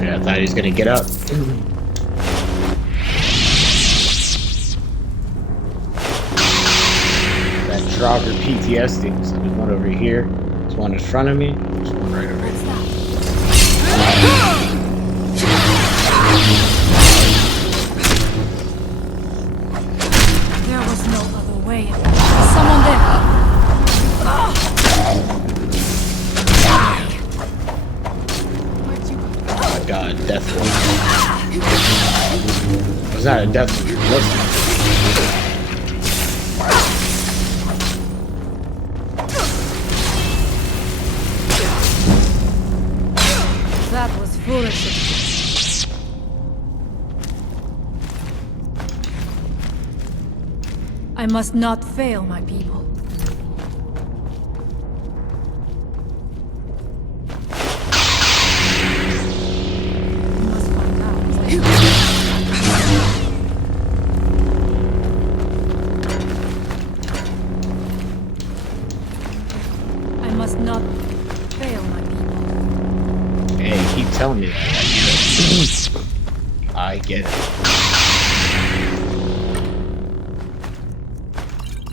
Yeah, I thought he was gonna get up. That Draugr PTSD. So there's one over here. There's one in front of me. There's one right over here. There was no other way. Someone there. Oh my god, death one. It's not a death one. That was foolish. I must not fail my people. I must not fail my people. Hey, keep telling me that. I get it.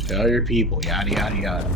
Tell your people, yada yada yada.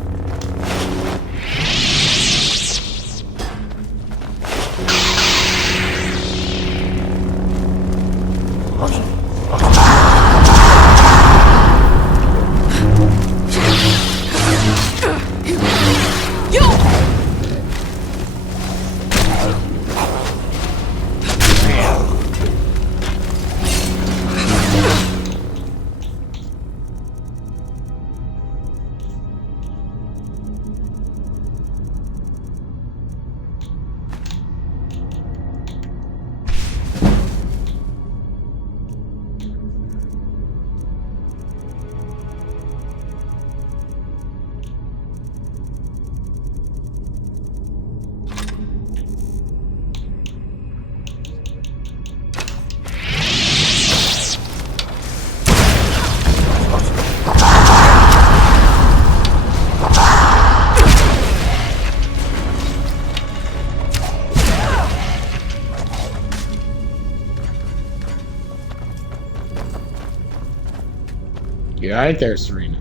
You're right there, Serena.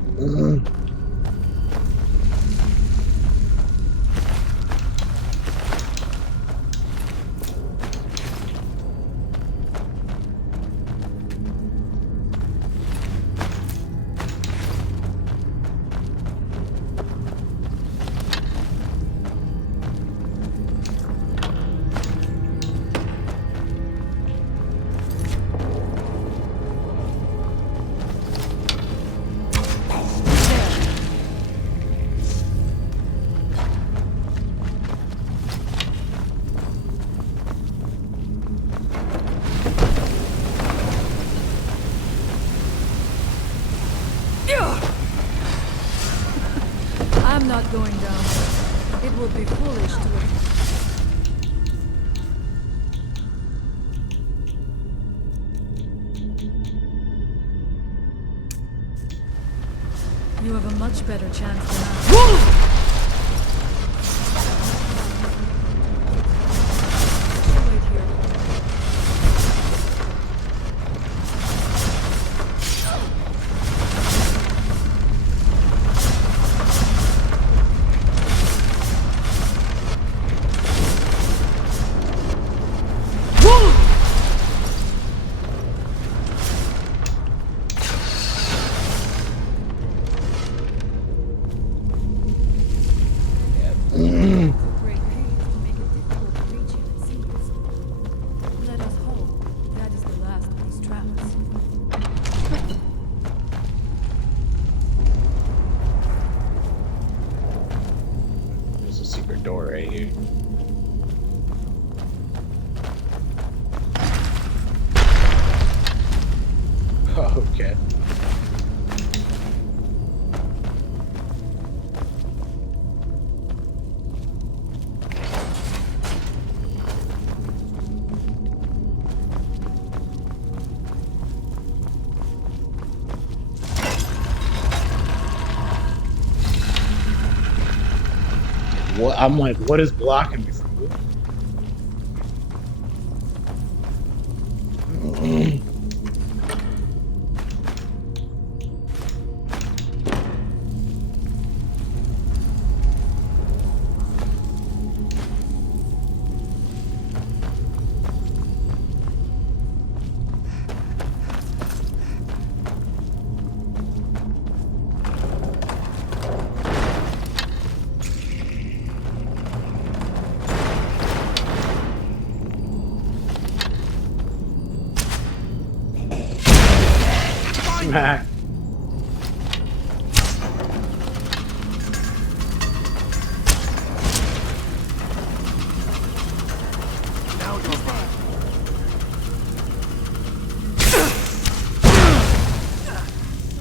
I'm not going down. It would be foolish to. You have a much better chance than I. Wait here. Let us hope that is the last of these traps. There's a secret door right here. Okay. What? I'm like, what is blocking me from moving? Smack.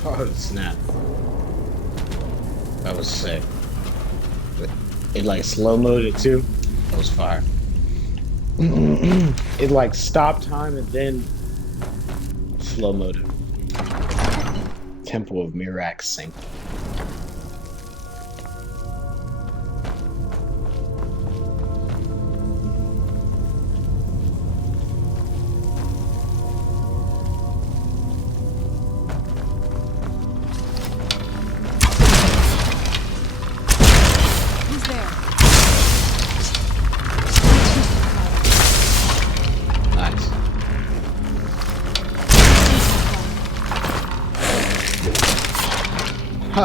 Oh snap. That was sick. It like slow-moed it too. That was fire. It like stopped time and then slow-moed it. Temple of Mirax Sync. So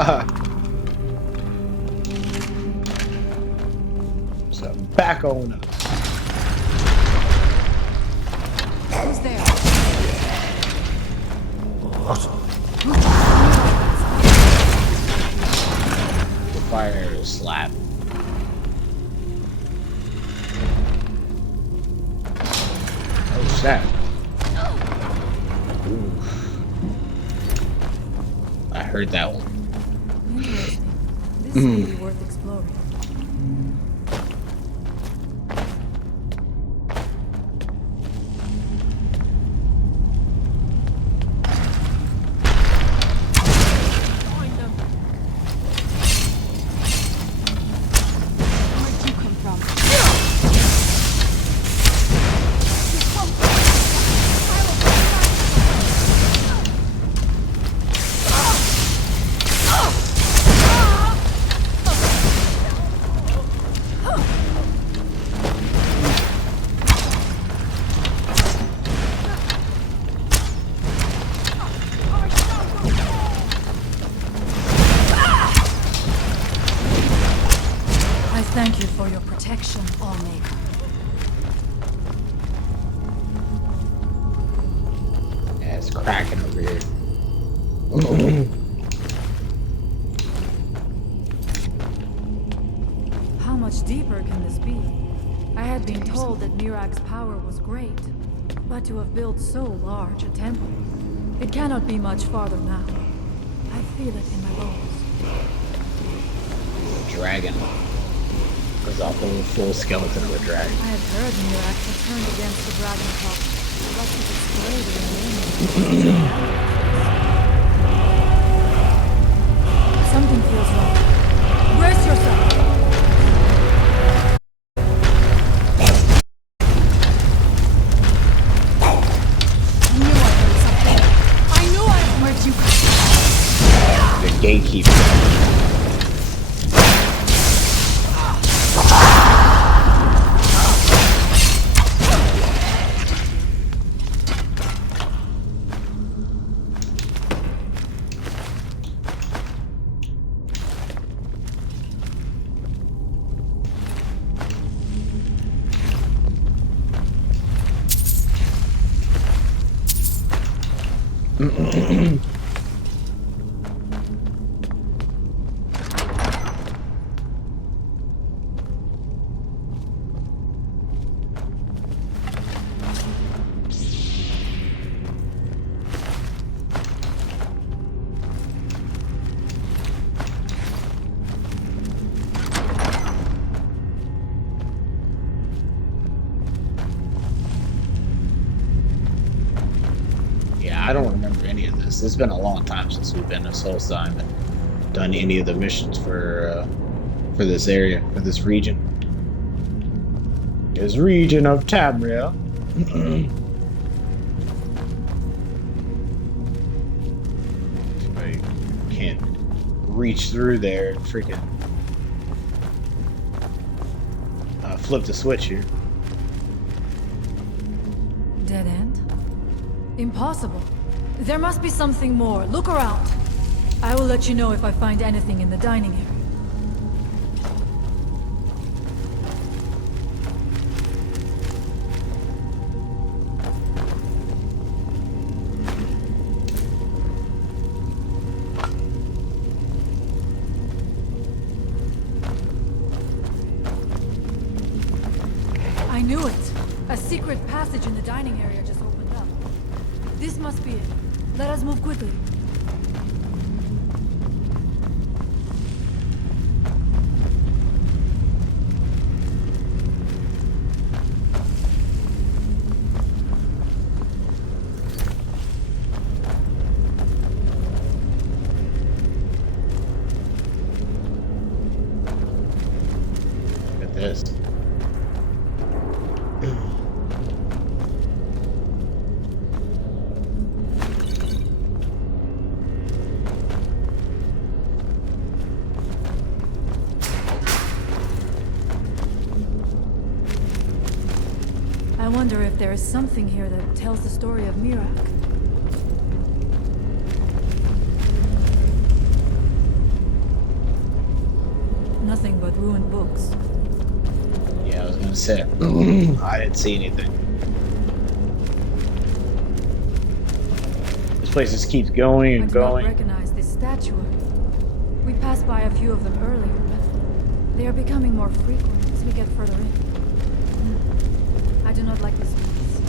back on up. Who's there? The fire slap. Oh snap. Oof. I heard that one. Interesting. This may be worth exploring. Thank you for your protection, Allmaker. Yeah, it's cracking over here. How much deeper can this be? I had been told that Mirak's power was great, but to have built so large a temple, it cannot be much farther now. I feel it in my bones. Dragon. Because a whole full skeleton of a dragon. I had heard Mirak had turned against the dragon cult, but it displayed in Something feels wrong. Brace yourself! I knew I heard something! The gatekeeper. I don't remember any of this. It's been a long time since we've been to Solstheim and done any of the missions for this area, for this region. This region of Tamriel. I can't reach through there and freaking flip the switch here. Dead end? Impossible. There must be something more. Look around. I will let you know if I find anything in the dining area. I knew it. A secret passage in the dining area just opened up. This must be it. Let us move quickly. Look at this. I wonder if there is something here that tells the story of Mirak. Nothing but ruined books. Yeah, I was gonna say. I didn't see anything. This place just keeps going and I do going. not recognize this statuary. We passed by a few of them earlier, but they are becoming more frequent as we get further in. I do not like this place.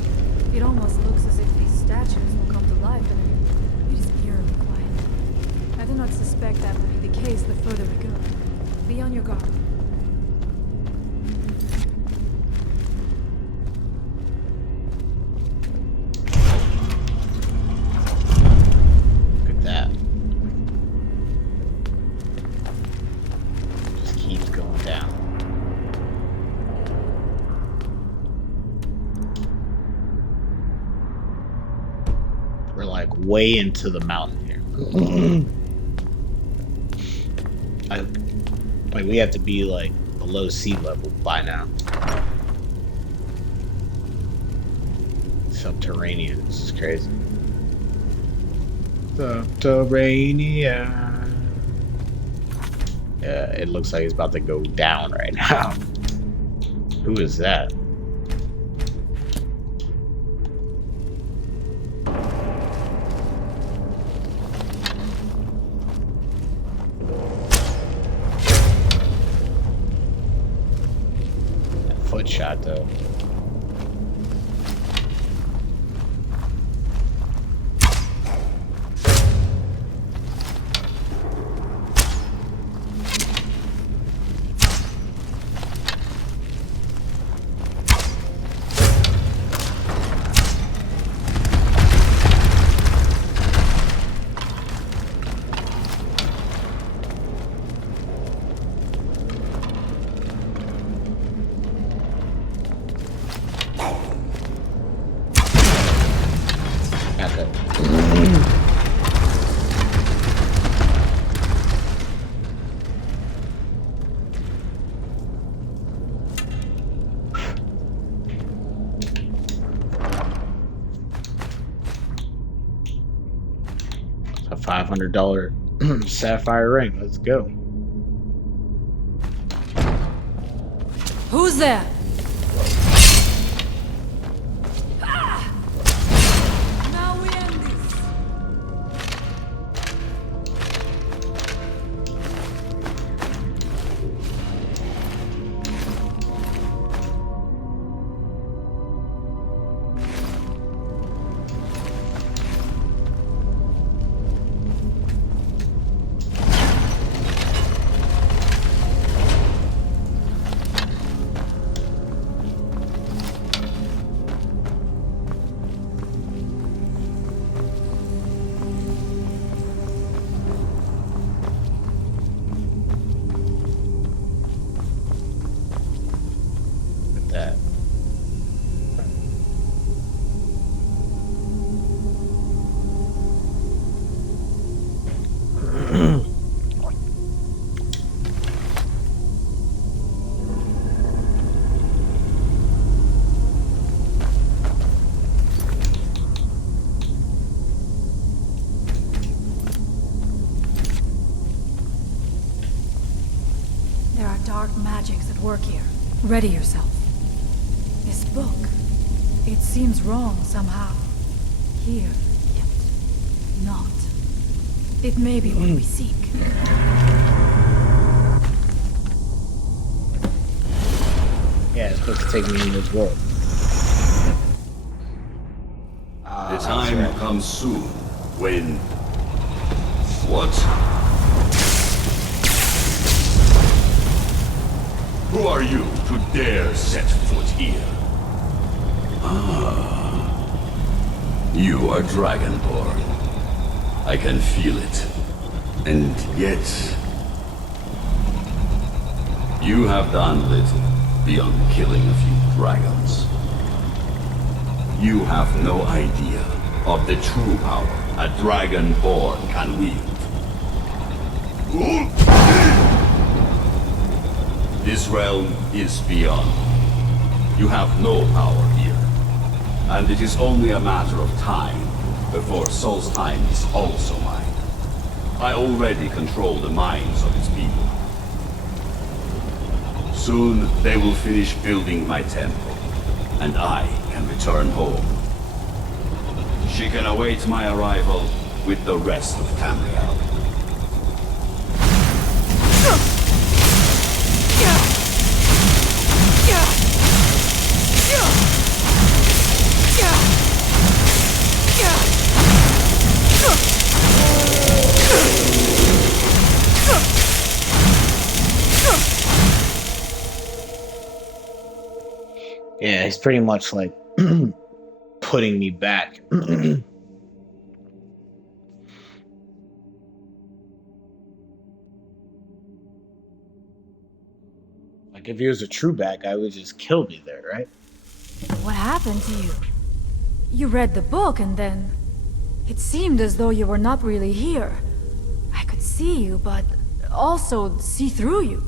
It almost looks as if these statues will come to life, and it is eerily quiet. I do not suspect that will be the case the further we go. Be on your guard. Look at that. Just keeps going down. We're like way into the mountain here. Like we have to be like below sea level by now. Subterranean. This is crazy. Subterranean. Yeah, it looks like it's about to go down right now. Who is that? Foot shot though. A $500 sapphire ring. Let's go. Who's there? Now we end this. That. There are dark magics at work here. Ready yourself. This book, it seems wrong somehow. Here, yet not. It may be what we seek. Yeah, it's supposed to take me into this world. The time comes soon when... What? Who are you to dare set foot here? Ah. You are Dragonborn. I can feel it. And yet... you have done little beyond killing a few dragons. You have no idea of the true power a Dragonborn can wield. This realm is beyond. You have no power here. And it is only a matter of time before Solstheim is also mine. I already control the minds of its people. Soon they will finish building my temple, and I can return home. She can await my arrival with the rest of Tamriel. Yeah, he's pretty much like putting me back. Like if he was a true bad guy, would just kill me there, right? What happened to you? You read the book and then... It seemed as though you were not really here. I could see you, but also see through you.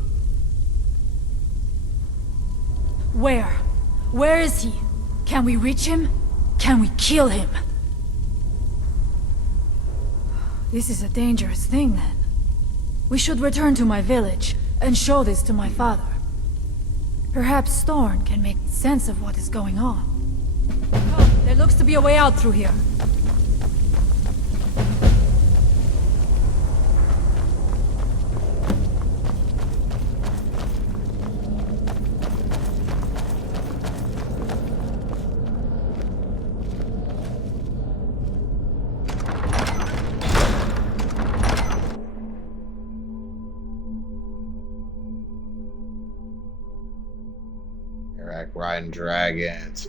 Where? Where is he? Can we reach him? Can we kill him? This is a dangerous thing, then. We should return to my village and show this to my father. Perhaps Storn can make sense of what is going on. Come, there looks to be a way out through here. Riding dragons.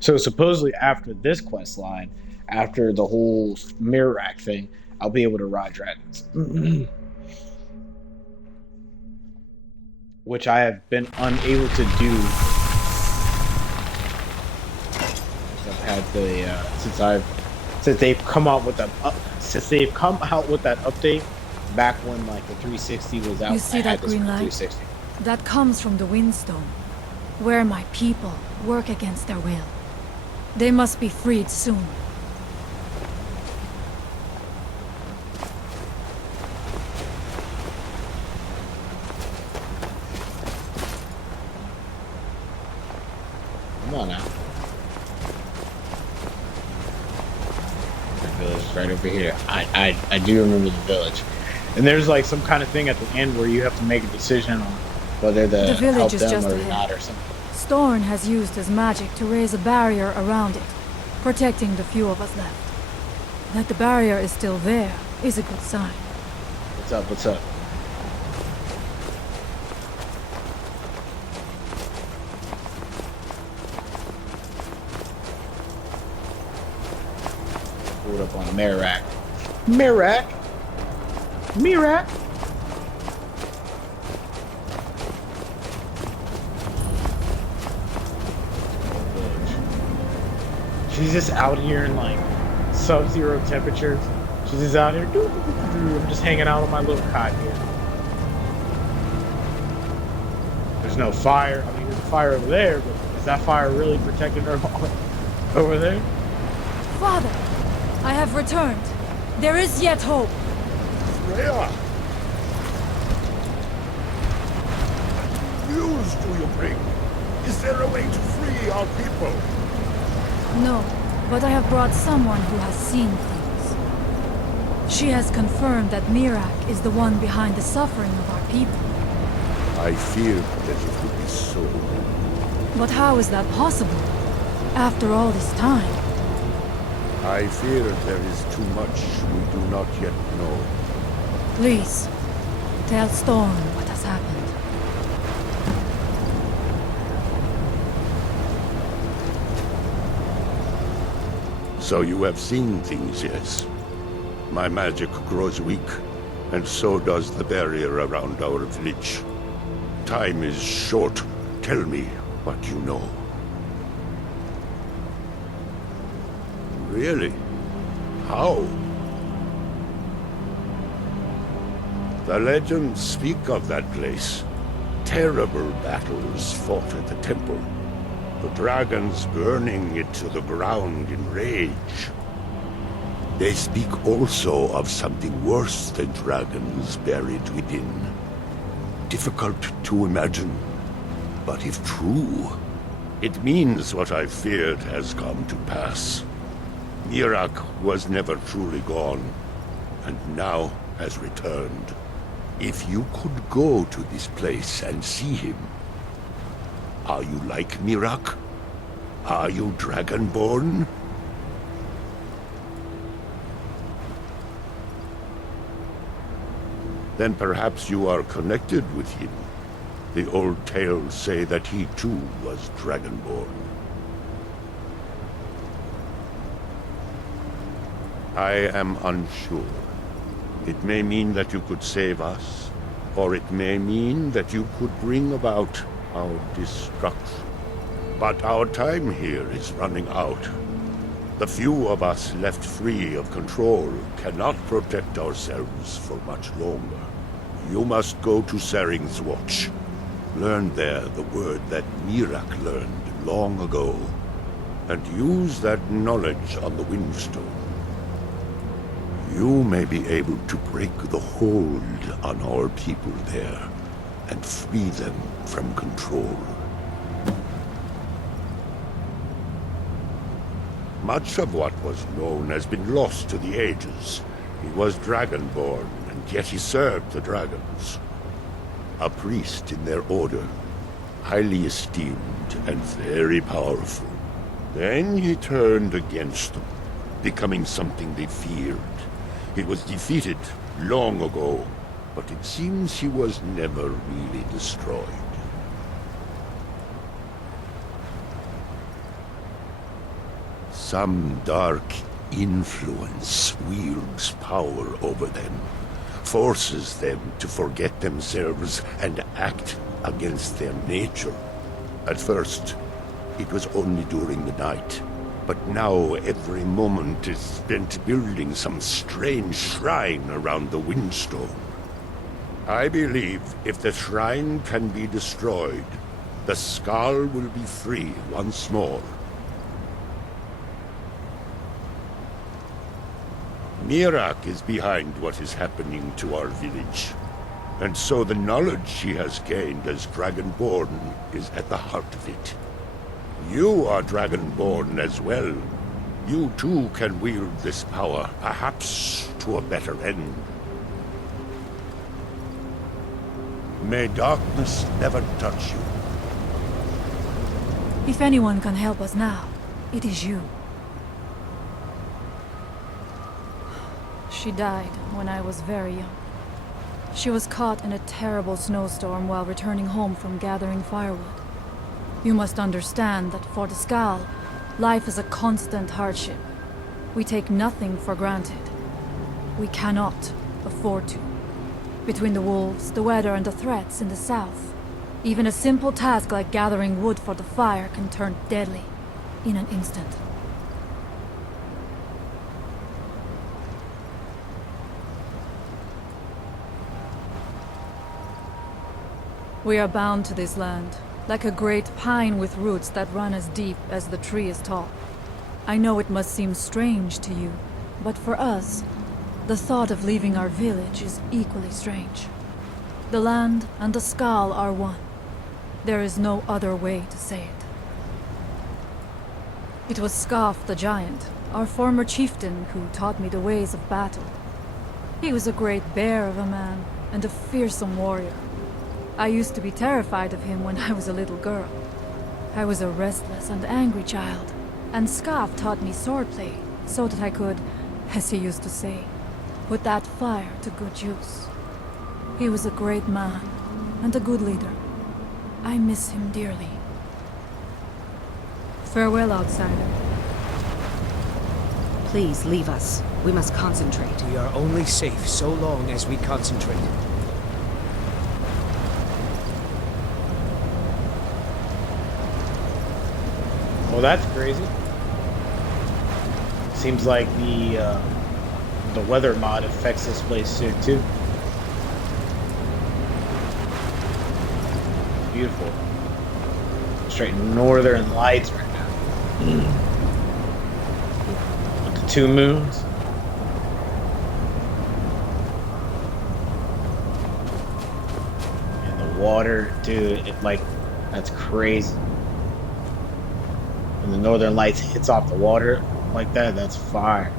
So supposedly after this quest line, after the whole Mirak thing, I'll be able to ride dragons. Which I have been unable to do. I've had the since they've come out with that update back when like the 360 was out. You see that green light? That comes from the Windstone, where my people work against their will. They must be freed soon. Come on now. The village is right over here. I do remember the village. And there's like some kind of thing at the end where you have to make a decision on whether to help them or not or something. Storn has used his magic to raise a barrier around it, protecting the few of us left. That the barrier is still there is a good sign. What's up? What's up? Pulled up on Mirak. Mirak? Mirak? She's just out here in like sub-zero temperatures. She's just out here. I'm just hanging out on my little cot here. There's no fire. I mean, there's a fire over there, but is that fire really protecting her over there? Father, I have returned. There is yet hope. Freya! News do you bring? Is there a way to free our people? No, but I have brought someone who has seen things. She has confirmed that Mirak is the one behind the suffering of our people. I feared that it would be so. But how is that possible? After all this time? I fear there is too much we do not yet know. Please, tell Storm what has happened. So you have seen things, yes? My magic grows weak, and so does the barrier around our village. Time is short. Tell me what you know. Really? How? The legends speak of that place. Terrible battles fought at the temple. The dragons burning it to the ground in rage. They speak also of something worse than dragons buried within. Difficult to imagine, But if true, it means what I feared has come to pass. Mirak was never truly gone, and now has returned. If you could go to this place and see him, are you like Mirak? Are you Dragonborn? Then perhaps you are connected with him. The old tales say that he too was Dragonborn. I am unsure. It may mean that you could save us, or it may mean that you could bring about our destruction. But our time here is running out. The few of us left free of control cannot protect ourselves for much longer. You must go to Saring's Watch. Learn there the word that Mirak learned long ago, and use that knowledge on the Windstone. You may be able to break the hold on our people there, and free them from control. Much of what was known has been lost to the ages. He was Dragonborn, and yet he served the dragons. A priest in their order, highly esteemed and very powerful. Then he turned against them, becoming something they feared. He was defeated long ago, but it seems he was never really destroyed. Some dark influence wields power over them, forces them to forget themselves and act against their nature. At first, it was only during the night, but now every moment is spent building some strange shrine around the Windstone. I believe if the shrine can be destroyed, the Skull will be free once more. Mirak is behind what is happening to our village, and so the knowledge she has gained as Dragonborn is at the heart of it. You are Dragonborn as well. You too can wield this power, perhaps to a better end. May darkness never touch you. If anyone can help us now, it is you. She died when I was very young. She was caught in a terrible snowstorm while returning home from gathering firewood. You must understand that for the Skal, life is a constant hardship. We take nothing for granted. We cannot afford to. Between the wolves, the weather, and the threats in the south, even a simple task like gathering wood for the fire can turn deadly in an instant. We are bound to this land, like a great pine with roots that run as deep as the tree is tall. I know it must seem strange to you, but for us, the thought of leaving our village is equally strange. The land and the Skal are one. There is no other way to say it. It was Scarf the Giant, our former chieftain, who taught me the ways of battle. He was a great bear of a man, and a fearsome warrior. I used to be terrified of him when I was a little girl. I was a restless and angry child, and Scarf taught me swordplay, so that I could, as he used to say, put that fire to good use. He was a great man, and a good leader. I miss him dearly. Farewell, outsider. Please leave us. We must concentrate. We are only safe so long as we concentrate. Well, that's crazy. Seems like the weather mod affects this place soon too. Beautiful. Straight northern lights right now. With the two moons. And the water, dude, it like That's crazy. When the northern lights hits off the water like that, that's fire.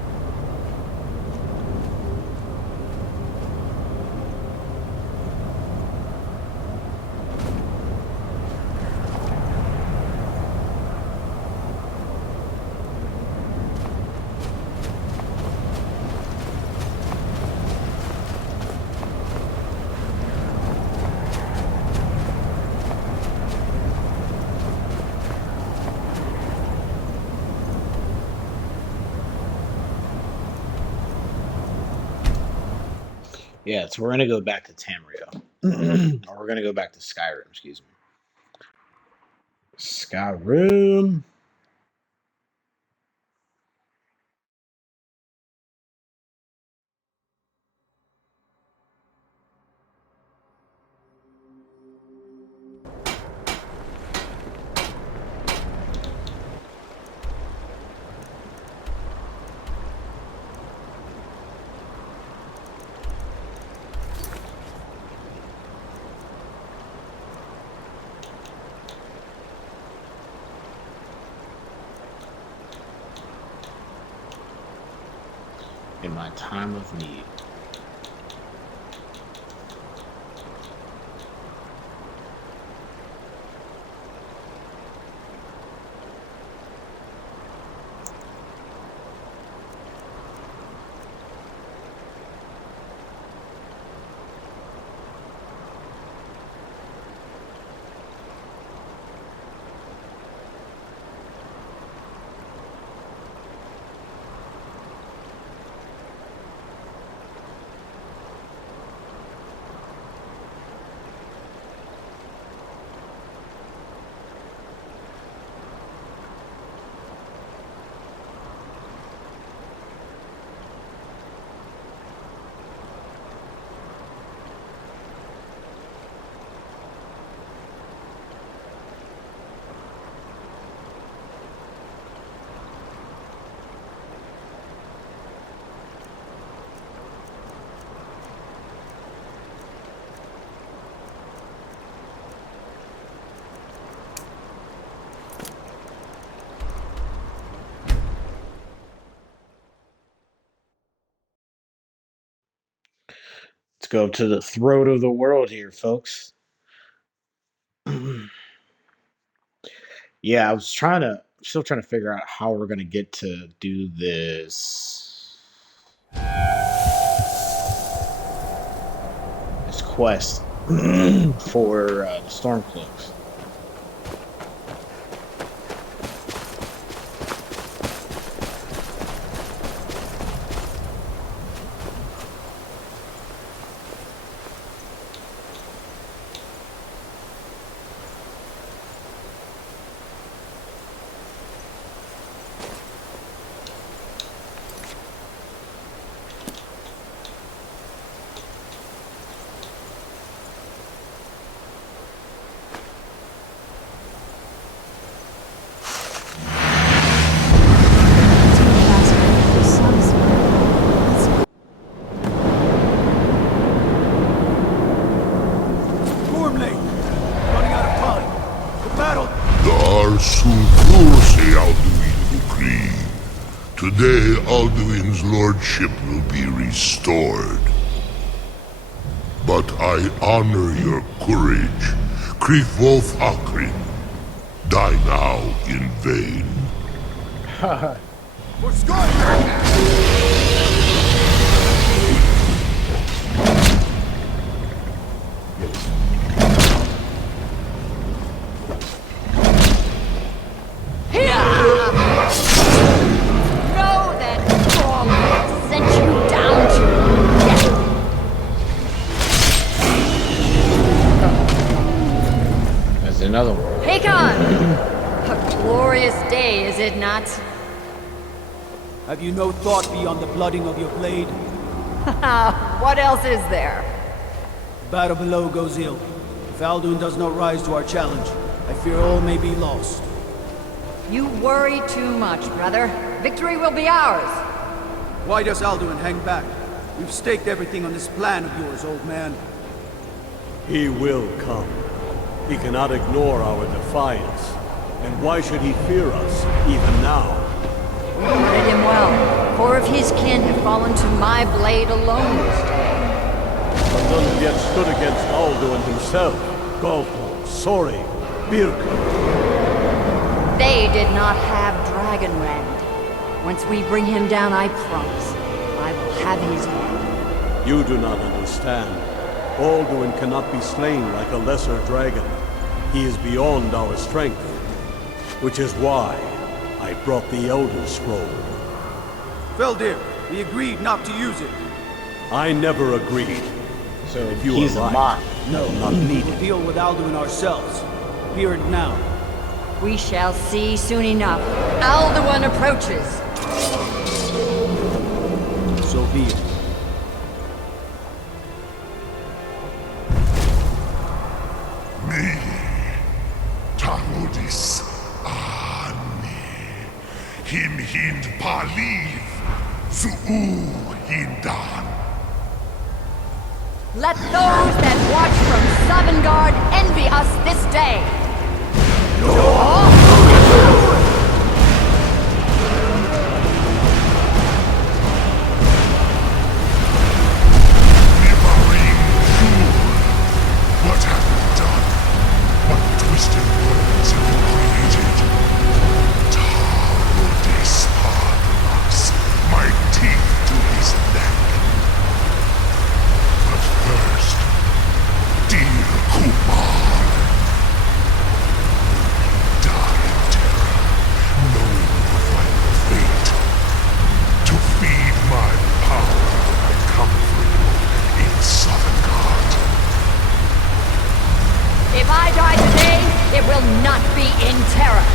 Yeah, so we're gonna go back to Tamriel. Or we're gonna go back to Skyrim, excuse me. Skyrim. In my time of need. Let's go to the throat of the world here, folks. Yeah, still trying to figure out how we're gonna get to do this quest for the Stormcloaks. Today, Alduin's lordship will be restored. But I honor your courage, Kriegwolf Akrin. Die now in vain. Another one. Hakon! A glorious day, is it not? Have you no thought beyond the blooding of your blade? What else is there? The battle below goes ill. If Alduin does not rise to our challenge, I fear all may be lost. You worry too much, brother. Victory will be ours. Why does Alduin hang back? We've staked everything on this plan of yours, old man. He will come. He cannot ignore our defiance. And why should he fear us, even now? We treated him well. 4 of his kin have fallen to my blade alone this day. But none have yet stood against Alduin himself. Galpo, Sori, Birka. They did not have Dragonrend. Once we bring him down, I promise, I will have his head. You do not understand. Alduin cannot be slain like a lesser dragon. He is beyond our strength. Which is why I brought the Elder Scroll. Feldir, we agreed not to use it. I never agreed. So if you he's are a right, bot. no, not needed. We'll deal with Alduin ourselves. Here and now. We shall see soon enough. Alduin approaches. So be it. Me, Tarudis, Ani, Him Hind Paliv, Zuu Hindan. Let those that watch from Sovngarde envy us this day. What have you done? What twisted words have you created? Tarudis Padras, my teeth to his neck. But first, dear Kumar, die in terror, knowing your final fate. To feed my power, I come for you in Sovngarde. If I die today, it will not be in terror.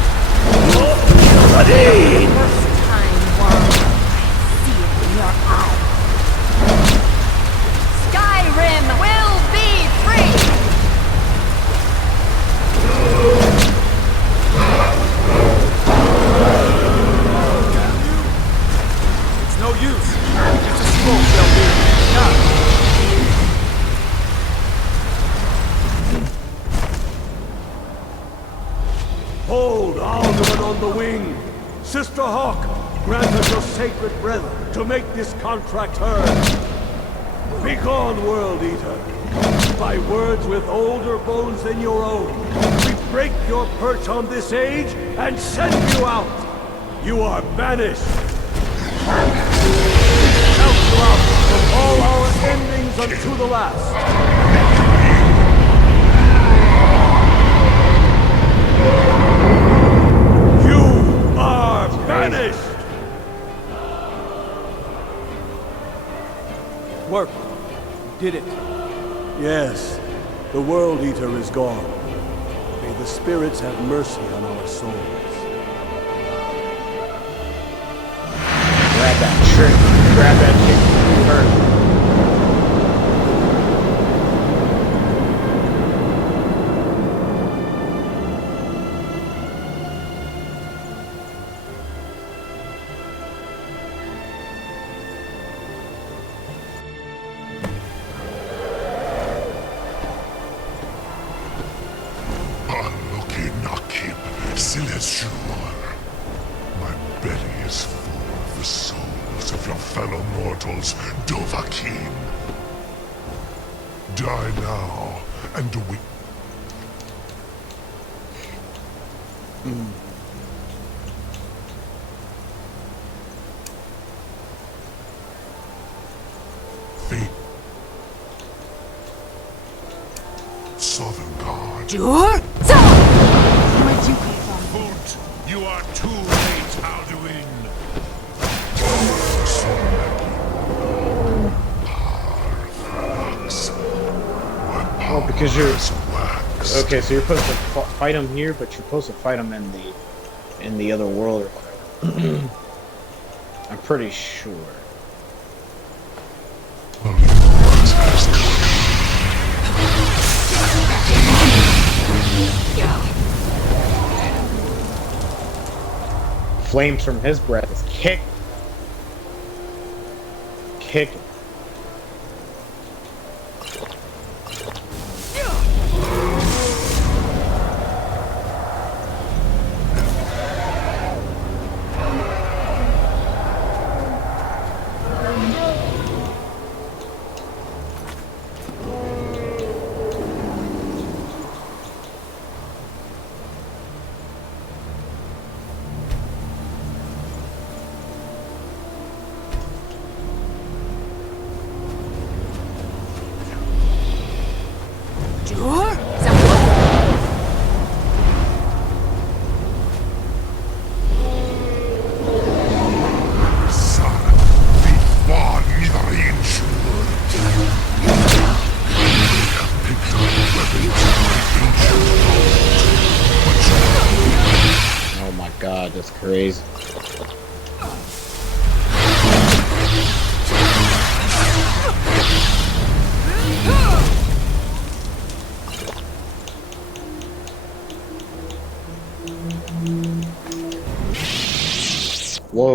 Ready! First time, world, I see it in your eyes. Skyrim will be free! It's no use. It's a scroll, Feldir. Now. Hold Alduin on the wing! Sister Hawk, grant us your sacred breath to make this contract heard. Begone, World Eater! By words with older bones than your own, we break your perch on this age and send you out! You are banished! Count you out from all our endings unto the last! Banished! Worked. You did it. Yes, the World Eater is gone. May the spirits have mercy on our souls. Grab that trick. Grab that chick. Her. My belly is full of the souls of your fellow mortals, Dovahkiin. Die now, and we... Fate. Sovngarde. Where'd you come from? Foot, you are too late, Alduin. Oh, because you're... Okay, so you're supposed to fight him here, but you're supposed to fight him in the other world or whatever. I'm pretty sure. Flames from his breath is kick.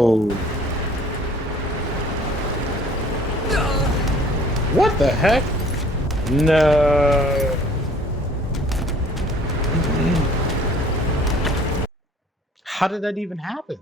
Whoa. What the heck? No. How did that even happen?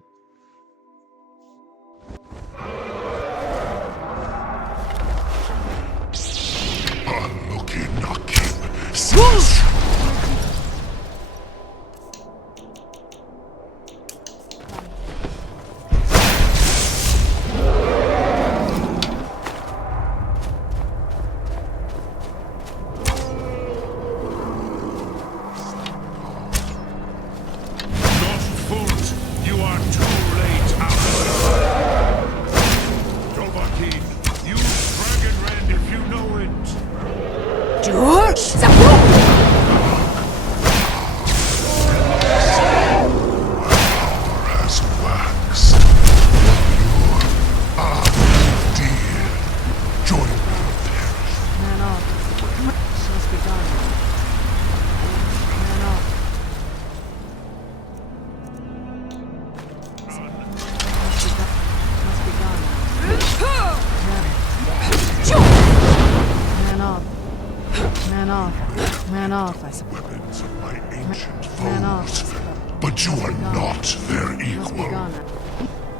Man off, I suppose. Weapons of my ancient foes, but you are not their equal.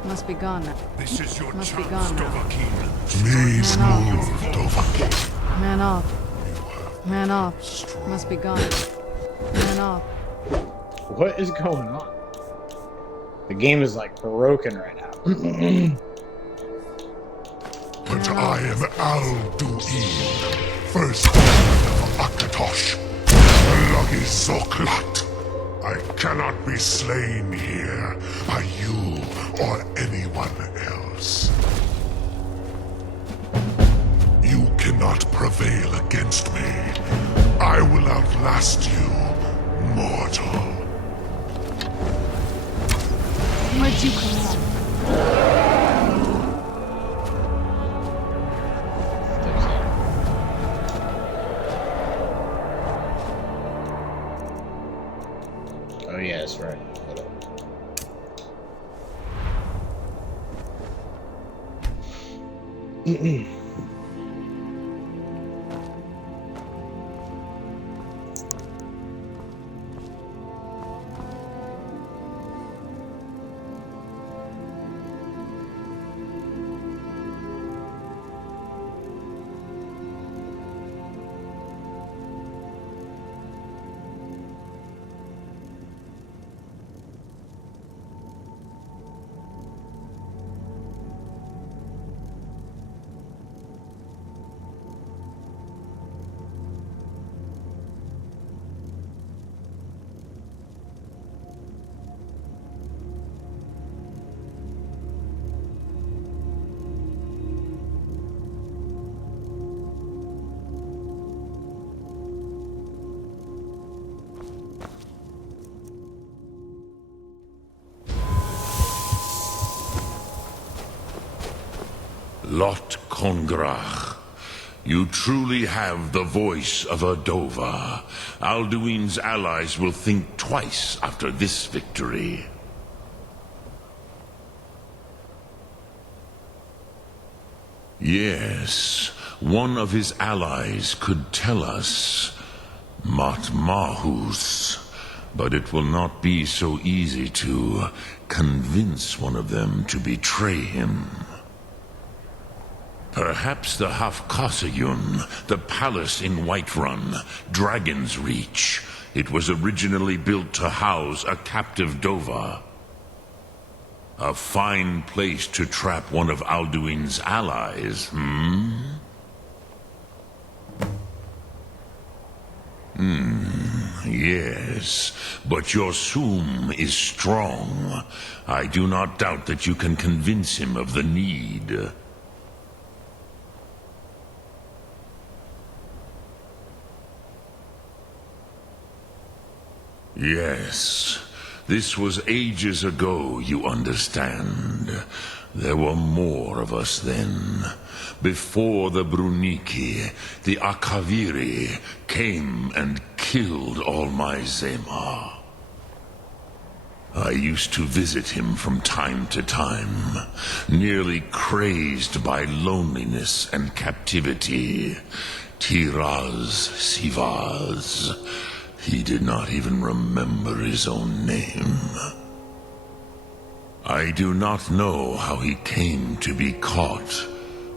Must be gone now. This is your Must be chance, gone now. Dovahkiin. Please move, Dovahkiin. Man off. Man off. Must be gone. Man off. What is going on? The game is like broken right now. But I am Alduin, first of Akatosh, the Lucky Zoklat. I cannot be slain here by you or anyone else. You cannot prevail against me. I will outlast you, mortal. Where'd you come from? Oh yeah, that's right. Lot Kongrach. You truly have the voice of a Dova. Alduin's allies will think twice after this victory. Yes, one of his allies could tell us. Matmahus. But it will not be so easy to convince one of them to betray him. Perhaps the Hafkasayun, the palace in Whiterun, Dragon's Reach. It was originally built to house a captive Dova. A fine place to trap one of Alduin's allies, Yes, but your Sum is strong. I do not doubt that you can convince him of the need. Yes, this was ages ago, you understand. There were more of us then. Before the Bruniki, the Akaviri came and killed all my Zema. I used to visit him from time to time, nearly crazed by loneliness and captivity. Tiraz Sivaz. He did not even remember his own name. I do not know how he came to be caught,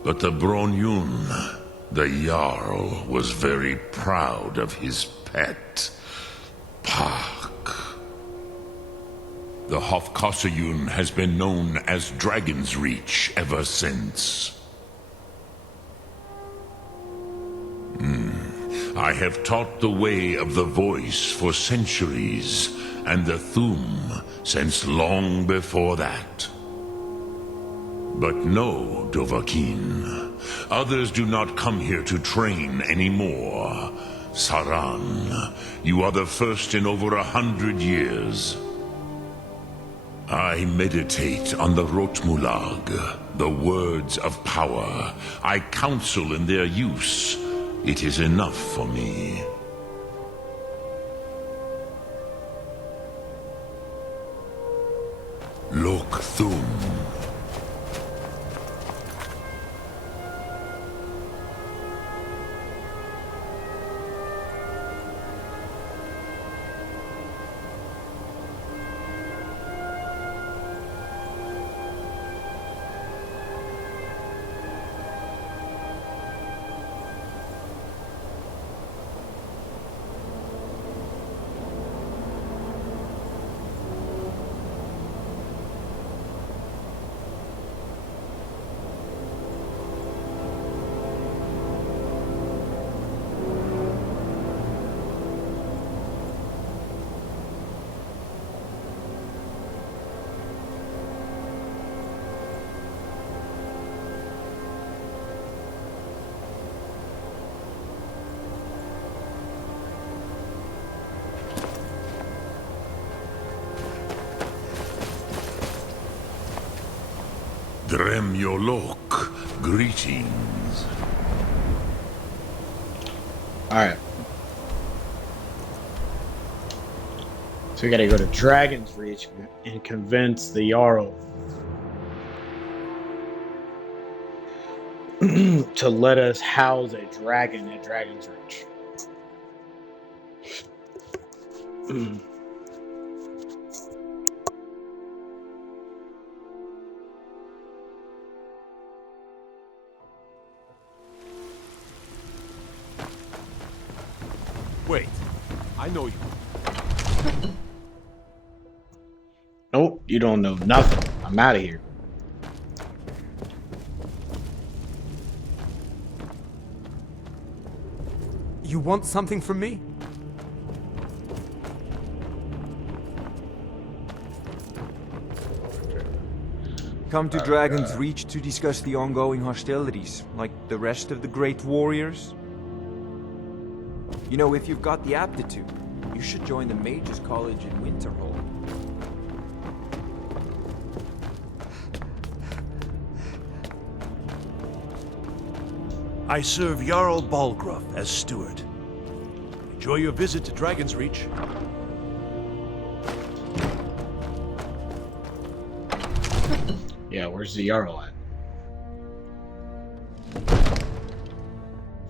but the Bronyun, the Jarl, was very proud of his pet, Pak. The Hofkossayun has been known as Dragon's Reach ever since. I have taught the way of the voice for centuries, and the Thum since long before that. But no, Dovahkiin, others do not come here to train anymore. Saran, you are the first in over 100 years. I meditate on the Rotmulag, the words of power. I counsel in their use. It is enough for me. Lok Thum. Dremyolok, greetings. Alright. So we gotta go to Dragon's Reach and convince the Jarl to let us house a dragon at Dragon's Reach. Wait, I know you. Nope, you don't know nothing. I'm out of here. You want something from me? Come to Dragon's Reach to discuss the ongoing hostilities, like the rest of the great warriors? You know, if you've got the aptitude, you should join the Mages College in Winterhold. I serve Jarl Balgruuf as steward. Enjoy your visit to Dragon's Reach. Yeah, where's the Jarl at?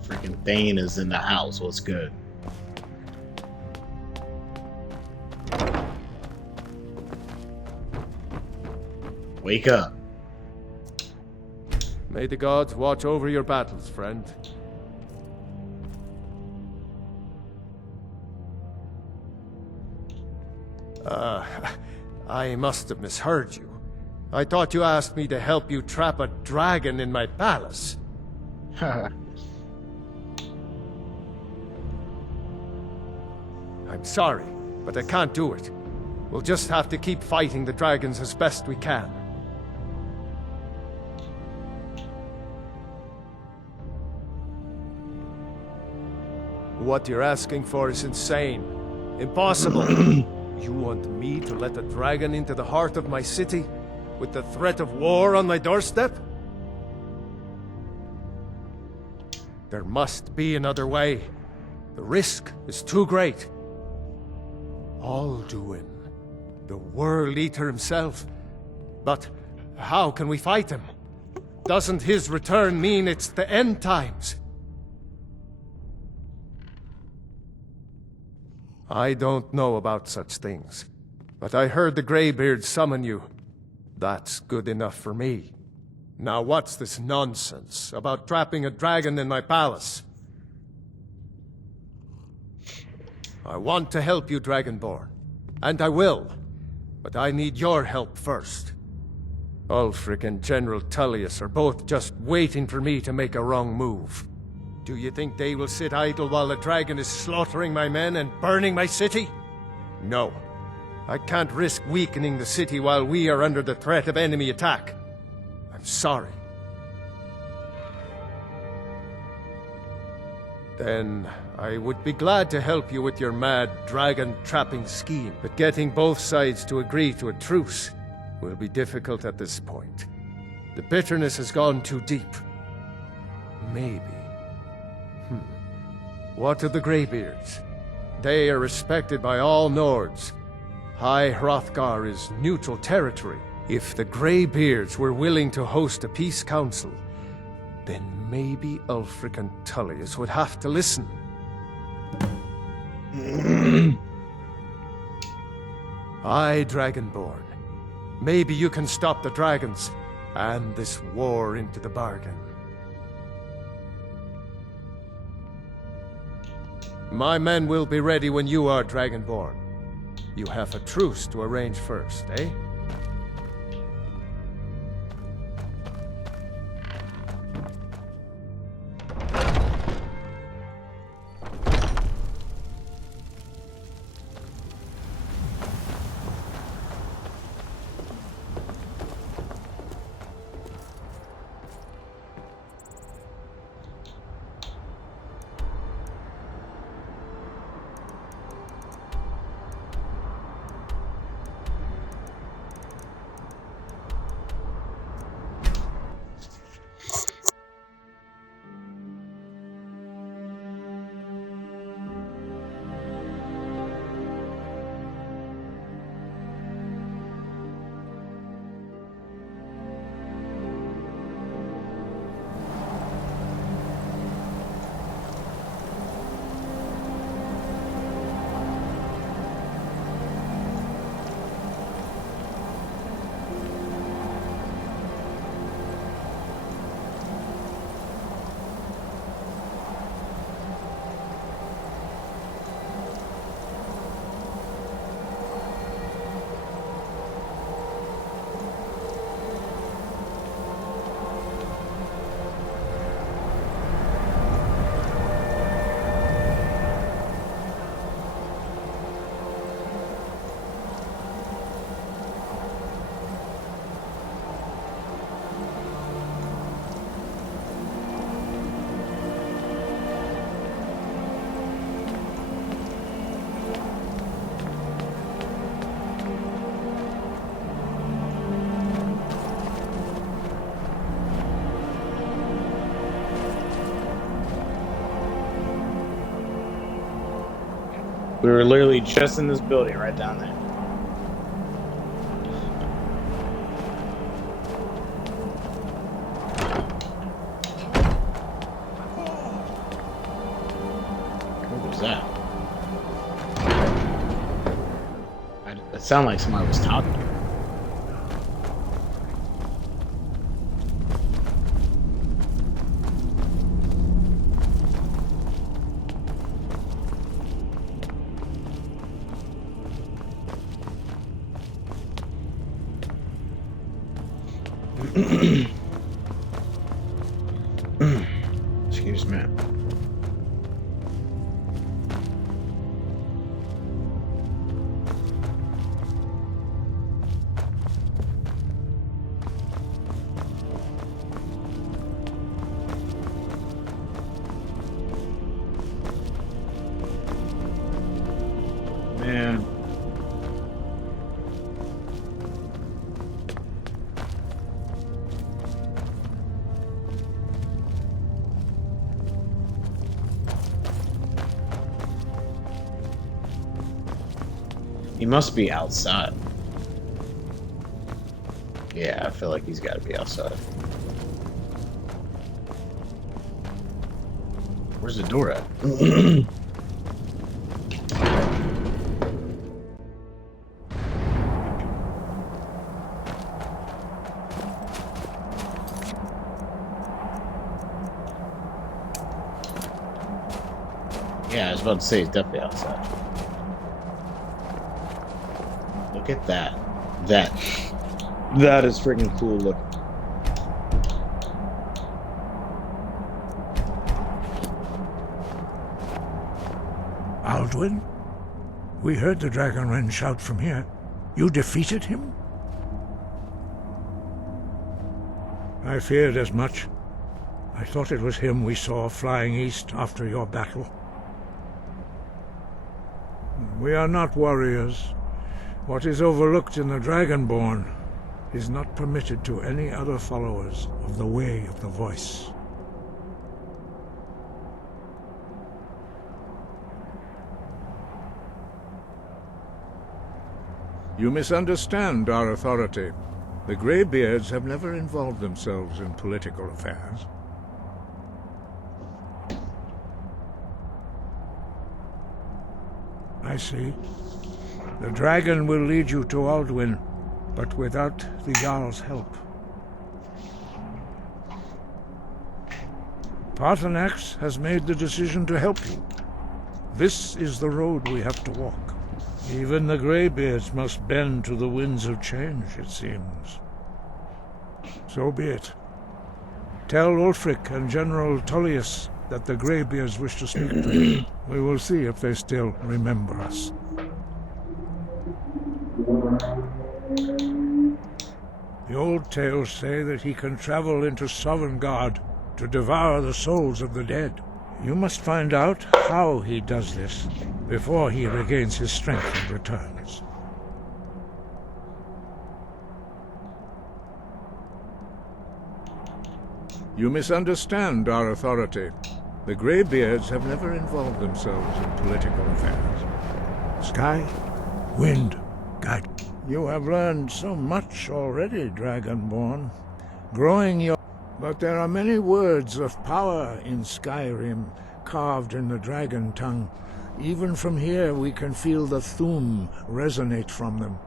Freaking Thane is in the house. What's good? Wake up. May the gods watch over your battles, friend. I must have misheard you. I thought you asked me to help you trap a dragon in my palace. I'm sorry, but I can't do it. We'll just have to keep fighting the dragons as best we can. What you're asking for is insane. Impossible. You want me to let a dragon into the heart of my city, with the threat of war on my doorstep? There must be another way. The risk is too great. Alduin. The World Eater himself. But how can we fight him? Doesn't his return mean it's the end times? I don't know about such things, but I heard the Greybeard summon you. That's good enough for me. Now what's this nonsense about trapping a dragon in my palace? I want to help you, Dragonborn, and I will, but I need your help first. Ulfric and General Tullius are both just waiting for me to make a wrong move. Do you think they will sit idle while the dragon is slaughtering my men and burning my city? No. I can't risk weakening the city while we are under the threat of enemy attack. I'm sorry. Then I would be glad to help you with your mad dragon-trapping scheme, but getting both sides to agree to a truce will be difficult at this point. The bitterness has gone too deep. Maybe. What of the Greybeards? They are respected by all Nords. High Hrothgar is neutral territory. If the Greybeards were willing to host a peace council, then maybe Ulfric and Tullius would have to listen. Aye, Dragonborn. Maybe you can stop the dragons, and this war into the bargain. My men will be ready when you are, Dragonborn. You have a truce to arrange first, eh? We were literally just in this building right down there. What was that? It sounded like somebody was talking. Excuse me. Man. He must be outside. Yeah, I feel like he's got to be outside. Where's the door at? Yeah, I was about to say he's definitely outside. Look at that. That is freaking cool looking. Alduin? We heard the Dragonren shout from here. You defeated him? I feared as much. I thought it was him we saw flying east after your battle. We are not warriors. What is overlooked in the Dragonborn is not permitted to any other followers of the Way of the Voice. You misunderstand our authority. The Greybeards have never involved themselves in political affairs. I see. The dragon will lead you to Alduin, but without the Jarl's help. Paarthurnax has made the decision to help you. This is the road we have to walk. Even the Greybeards must bend to the winds of change, it seems. So be it. Tell Ulfric and General Tullius that the Greybeards wish to speak to you. We will see if they still remember us. The old tales say that he can travel into Sovngarde to devour the souls of the dead. You must find out how he does this before he regains his strength and returns. You misunderstand our authority. The Greybeards have never involved themselves in political affairs. Sky, wind, guide. You have learned so much already, Dragonborn. Growing your... But there are many words of power in Skyrim, carved in the dragon tongue. Even from here we can feel the Thu'um resonate from them.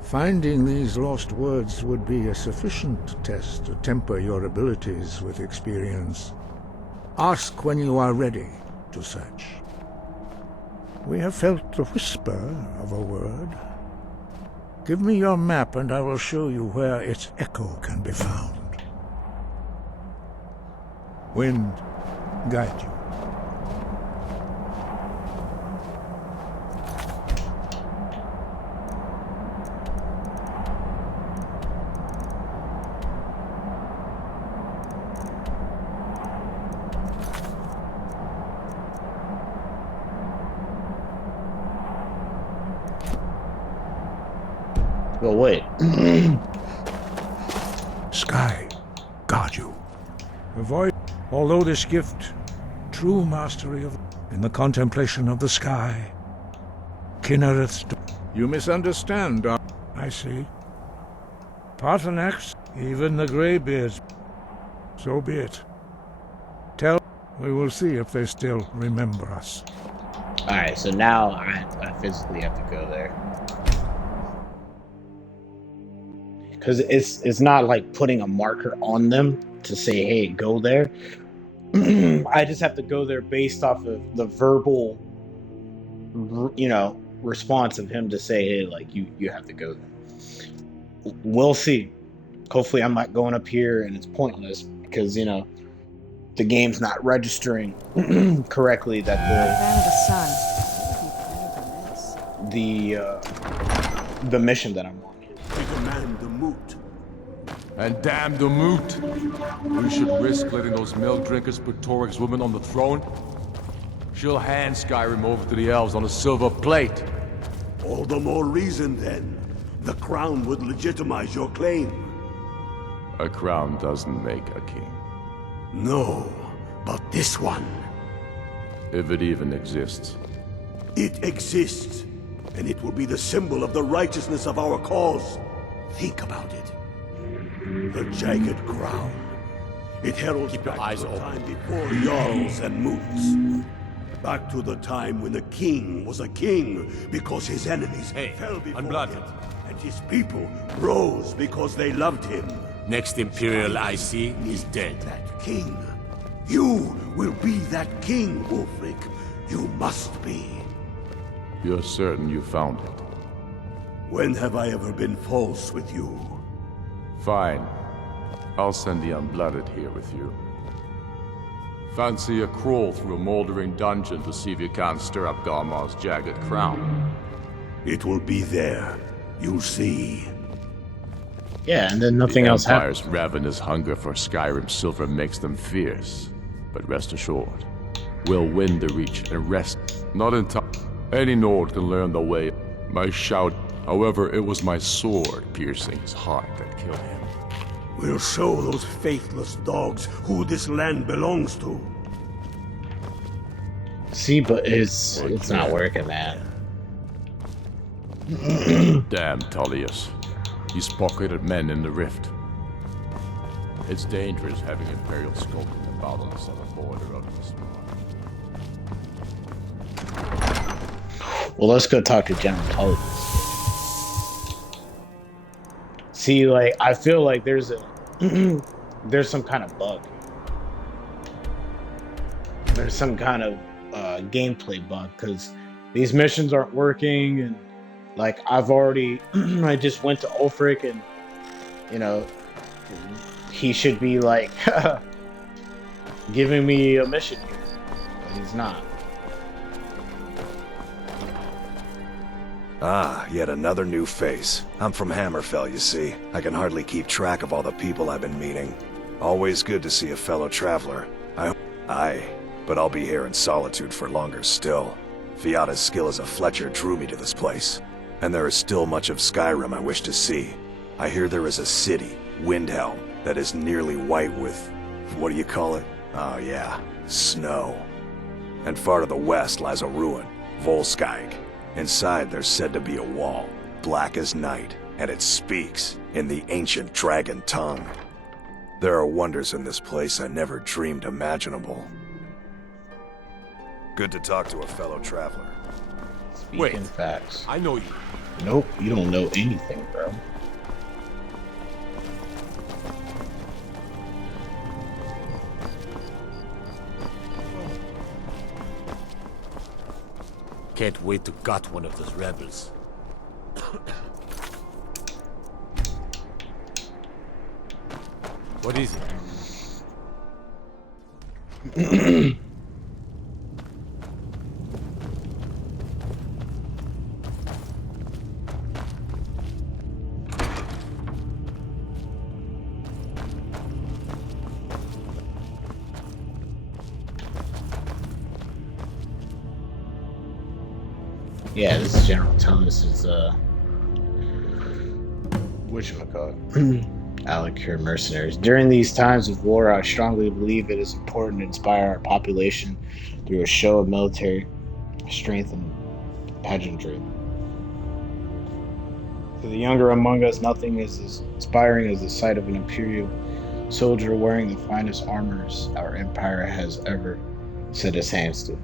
Finding these lost words would be a sufficient test to temper your abilities with experience. Ask when you are ready to search. We have felt the whisper of a word. Give me your map and I will show you where its echo can be found. Wind, guide you. Well, wait. Sky, guard you. Avoid, although this gift, true mastery of, in the contemplation of the sky, Kinnereth's. You misunderstand, I see. Paarthurnax, even the Greybeards. So be it. Tell, we will see if they still remember us. Alright, so now I physically have to go there. Because it's not like putting a marker on them to say, hey, go there. I just have to go there based off of the verbal, response of him to say, hey, like, you have to go there. We'll see. Hopefully I'm not going up here and it's pointless because, the game's not registering correctly that the mission that I'm on. We demand the moot. And damn the moot! We should risk letting those milk drinkers put Torik's woman on the throne? She'll hand Skyrim over to the elves on a silver plate. All the more reason, then. The crown would legitimize your claim. A crown doesn't make a king. No, but this one. If it even exists. It exists, and it will be the symbol of the righteousness of our cause. Think about it. The Jagged Crown. It heralds Keep your back eyes to the open. time before Jarls and Moots. Back to the time when the king was a king because his enemies fell before Unblooded. him, and his people rose because they loved him. Next Imperial I see is dead. That king. You will be that king, Ulfric. You must be. You're certain you found it? When have I ever been false with you? Fine. I'll send the Unblooded here with you. Fancy a crawl through a moldering dungeon to see if you can't stir up Garmar's Jagged Crown. It will be there. You'll see. Yeah, and then nothing else happens. The Empire's ravenous hunger for Skyrim silver makes them fierce. But rest assured, we'll win the Reach and rest not in time. Any Nord can learn the way. My shout, however, it was my sword piercing his heart that killed him. We'll show those faithless dogs who this land belongs to. See, but it's not working, man. Damn Tullius. He's pocketed men in the rift. It's dangerous having Imperial skulking about on the southern border of this war. Well, let's go talk to General Tullius. See, like, I feel like there's some kind of bug. There's some kind of gameplay bug, because these missions aren't working, and like I've already, I just went to Ulfric, and you know, he should be like giving me a mission here, but he's not. Ah, yet another new face. I'm from Hammerfell, you see. I can hardly keep track of all the people I've been meeting. Always good to see a fellow traveler. Aye, but I'll be here in solitude for longer still. Fiata's skill as a Fletcher drew me to this place. And there is still much of Skyrim I wish to see. I hear there is a city, Windhelm, that is nearly white with... what do you call it? Oh yeah, snow. And far to the west lies a ruin, Volskag. Inside there's said to be a wall, black as night, and it speaks in the ancient dragon tongue. There are wonders in this place I never dreamed imaginable. Good to talk to a fellow traveler. Speaking facts. I know you. Nope, you don't know anything, bro. Can't wait to gut one of those rebels. What is it? Yeah, this is General Tullius's whatchamacallit? Alicure mercenaries. During these times of war, I strongly believe it is important to inspire our population through a show of military strength and pageantry. For the younger among us, nothing is as inspiring as the sight of an imperial soldier wearing the finest armors our empire has ever set its hands to.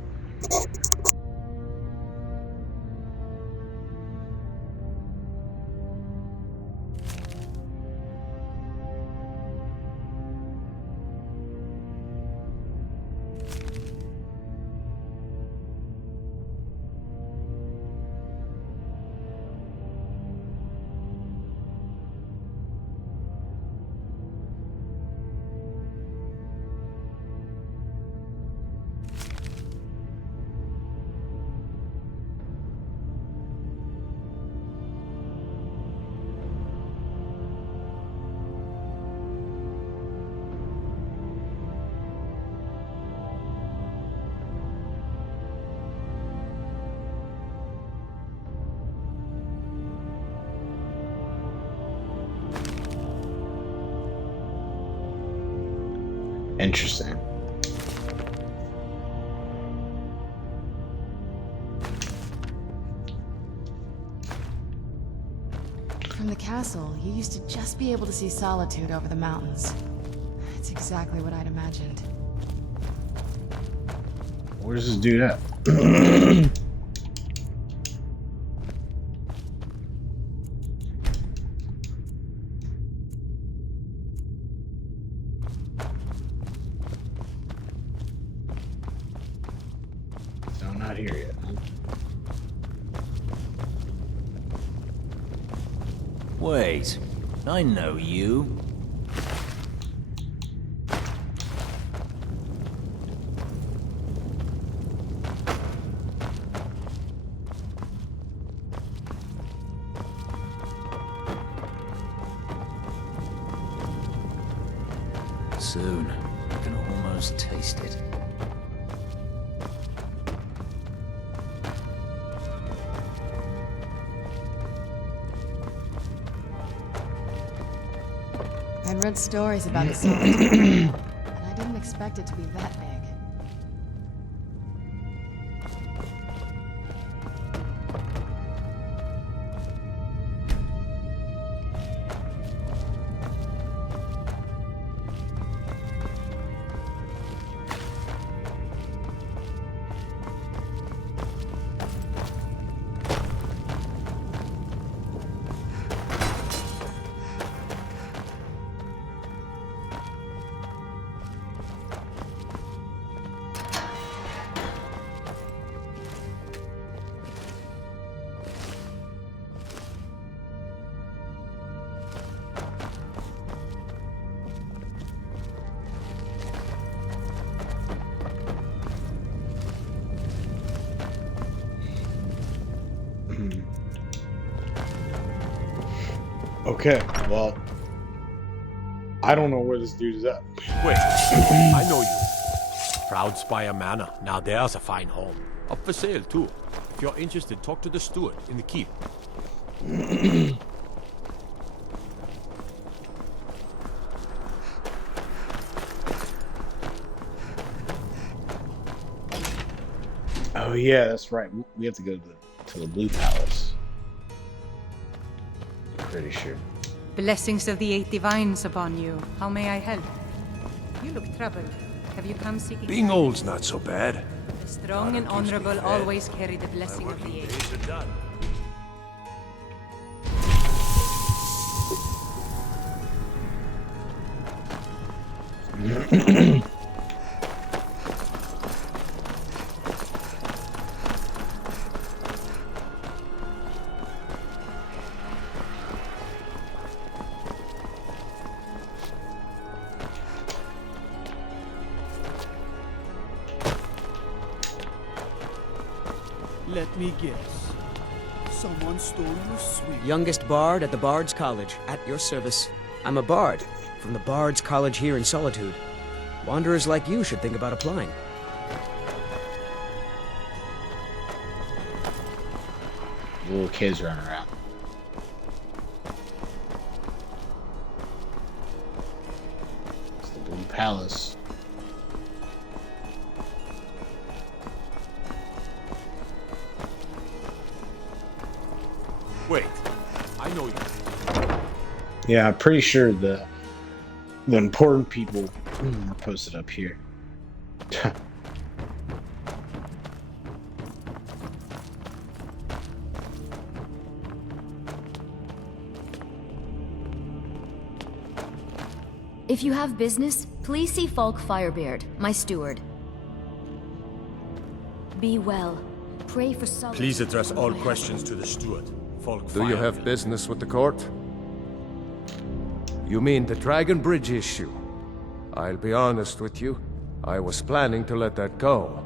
Interesting. From the castle, you used to just be able to see Solitude over the mountains. It's exactly what I'd imagined. Where's this dude at? So not here yet. Wait, I know you. Soon, I can almost taste it. I'd read stories about it, and I didn't expect it to be that big. Okay, well, I don't know where this dude is at. Wait, I know you. Proud Spire Manor. Now there's a fine home. Up for sale, too. If you're interested, talk to the steward in the keep. Oh yeah, that's right. We have to go to the Blue Palace. Pretty sure. Blessings of the Eight Divines upon you. How may I help? You look troubled. Have you come seeking... Being old's not so bad. The strong and honorable always carry the blessing of the Eight. Let me guess. Someone stole your sweet. Youngest bard at the Bard's College, at your service. I'm a bard, from the Bard's College here in Solitude. Wanderers like you should think about applying. Little kids running around. It's the Blue Palace. Wait, I know you. Yeah, I'm pretty sure the important people are posted up here. If you have business, please see Falk Firebeard, my steward. Be well. Pray for solitude. Please address all questions to the steward. Do you have business with the court? You mean the Dragon Bridge issue? I'll be honest with you. I was planning to let that go.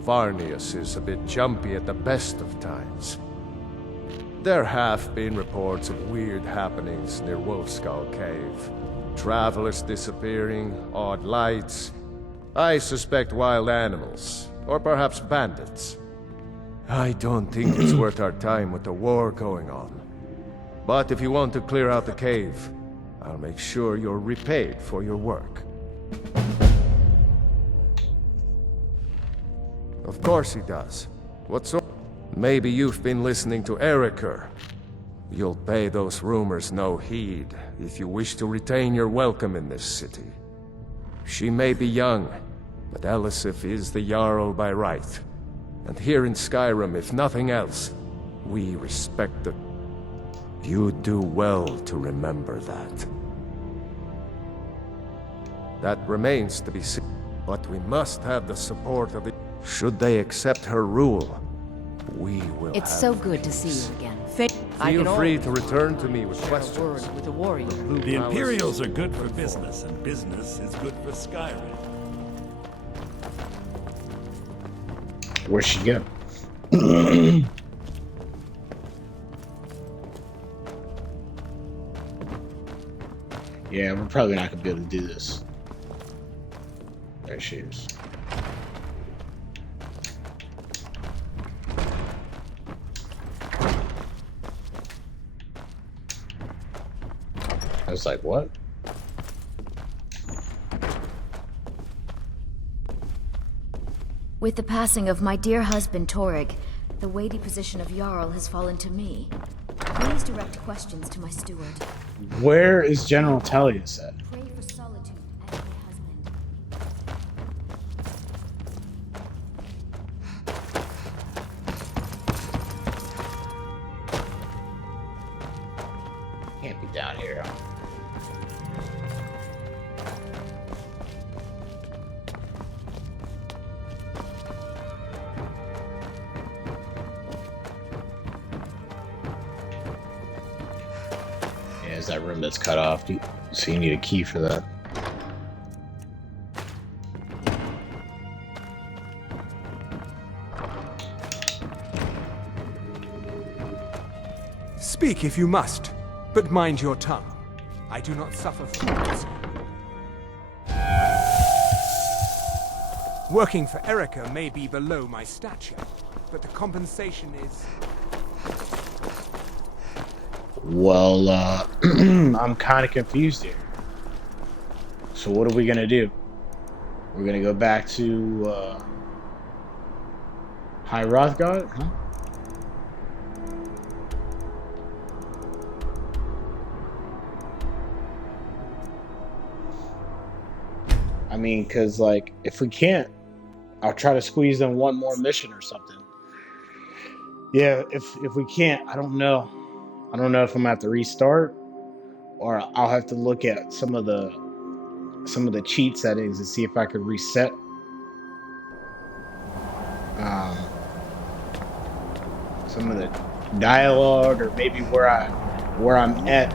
Varnius is a bit jumpy at the best of times. There have been reports of weird happenings near Wolfskull Cave. Travelers disappearing, odd lights. I suspect wild animals, or perhaps bandits. I don't think it's worth our time with the war going on. But if you want to clear out the cave, I'll make sure you're repaid for your work. Of course he does. What sort? Maybe you've been listening to Eriker. You'll pay those rumors no heed if you wish to retain your welcome in this city. She may be young, but Elisif is the Jarl by right. And here in Skyrim, if nothing else, we respect the... You do well to remember that. That remains to be seen, but we must have the support of the... Should they accept her rule, we will It's have so good to peace. see you again. Feel free to return to me with questions. With a warrior. The Imperials are good for business, and business is good for Skyrim. Where'd she go? Yeah, we're probably not gonna be able to do this. There she is. I was like, what? With the passing of my dear husband Torrig, the weighty position of Jarl has fallen to me. Please direct questions to my steward. Where is General Tellius at? Pray for solitude and my husband. Can't be down here. Yeah, it's that room that's cut off. So you need a key for that. Speak if you must, but mind your tongue. I do not suffer fools. Working for Erica may be below my stature, but the compensation is... Well, I'm kind of confused here. So what are we gonna do? We're gonna go back to High Rothgard, huh? I mean, cause like if we can't, I'll try to squeeze in one more mission or something. Yeah, if we can't, I don't know. I don't know if I'm gonna have to restart, or I'll have to look at some of the cheat settings and see if I could reset. Some of the dialogue, or maybe where I'm at.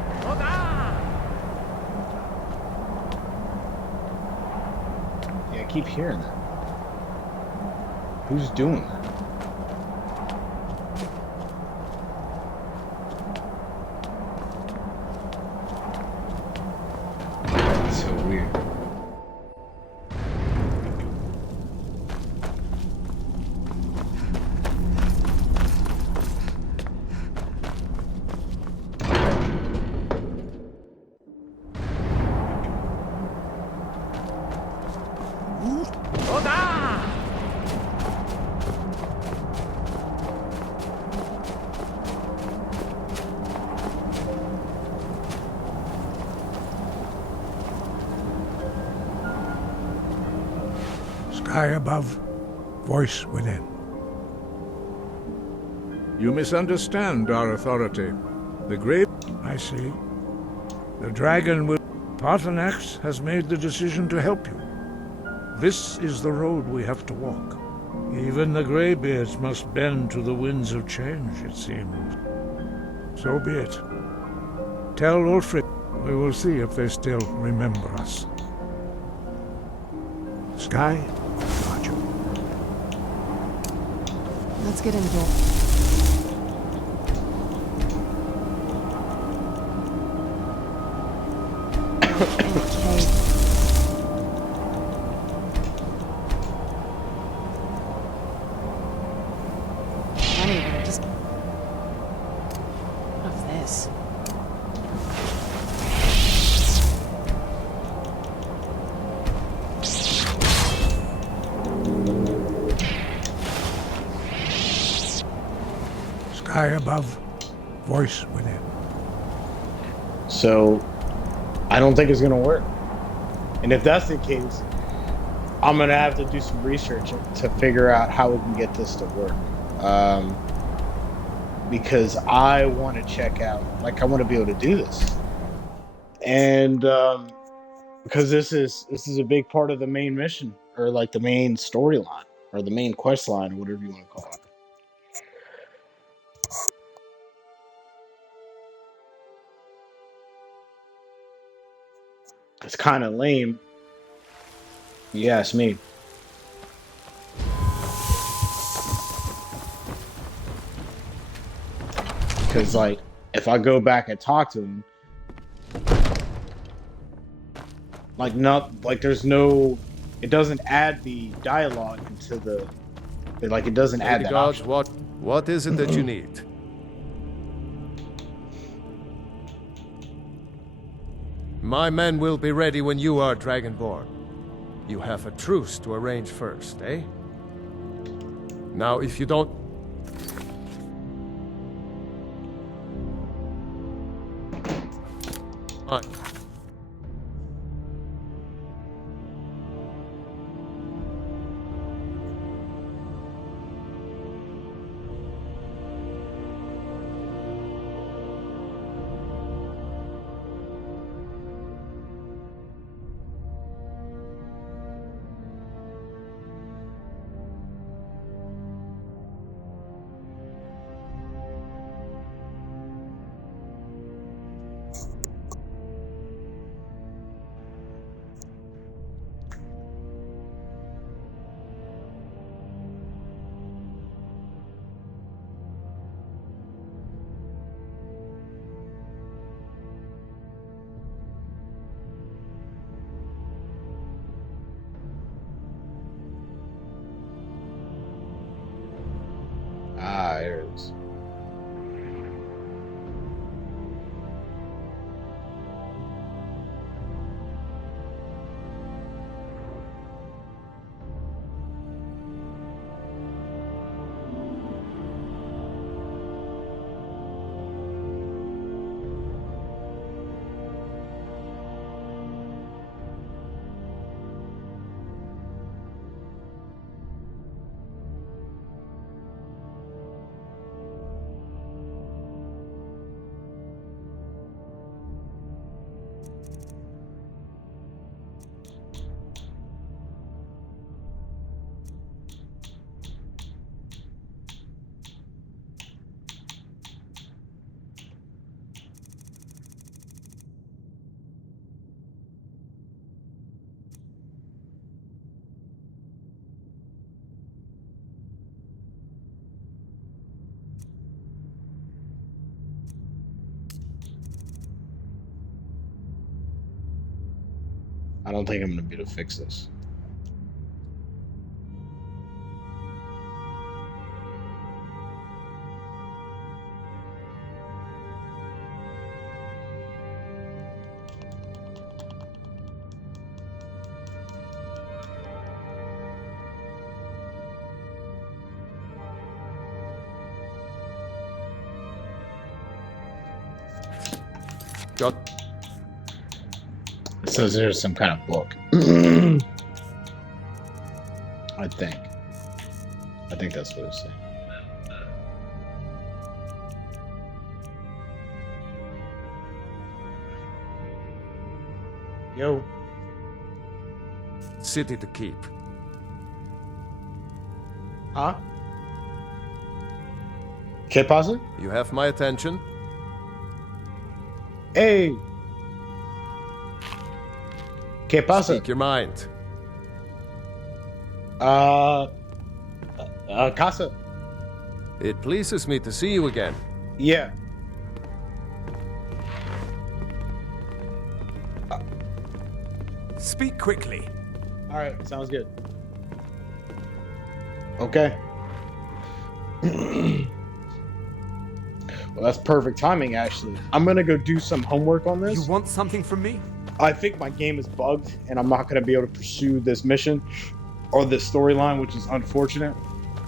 Yeah, I keep hearing that. Who's doing that? So weird. Sky above, voice within. You misunderstand our authority. The great... I see. The dragon will... Paarthurnax has made the decision to help you. This is the road we have to walk. Even the Greybeards must bend to the winds of change, it seems. So be it. Tell Ulfric. We will see if they still remember us. Sky? Roger. Let's get involved. Anyway, just... What of this? Sky above, voice within. So, I don't think it's gonna work. And if that's the case, I'm gonna have to do some research to figure out how we can get this to work. Because I want to check out, like, I want to be able to do this, and because this is a big part of the main mission, or like the main storyline, or the main quest line, or whatever you want to call it. It's kind of lame. You ask me. Because, like, if I go back and talk to him, like, there's no, it doesn't add the dialogue into the, like, it doesn't add that Gods, option. what is it that you need? My men will be ready when you are Dragonborn. You have a truce to arrange first, eh? Now, if you don't... Fine. Ah, there it is. I don't think I'm gonna be able to fix this. Got. It says there's some kind of book. I think that's what it's saying. Yo. City to keep. Huh? ¿Qué pasa? You have my attention. Hey. ¿Qué pasa? Speak your mind. Casa. It pleases me to see you again. Yeah. Speak quickly. All right, sounds good. Okay. Well, that's perfect timing, actually. I'm gonna go do some homework on this. You want something from me? I think my game is bugged, and I'm not gonna be able to pursue this mission or this storyline, which is unfortunate.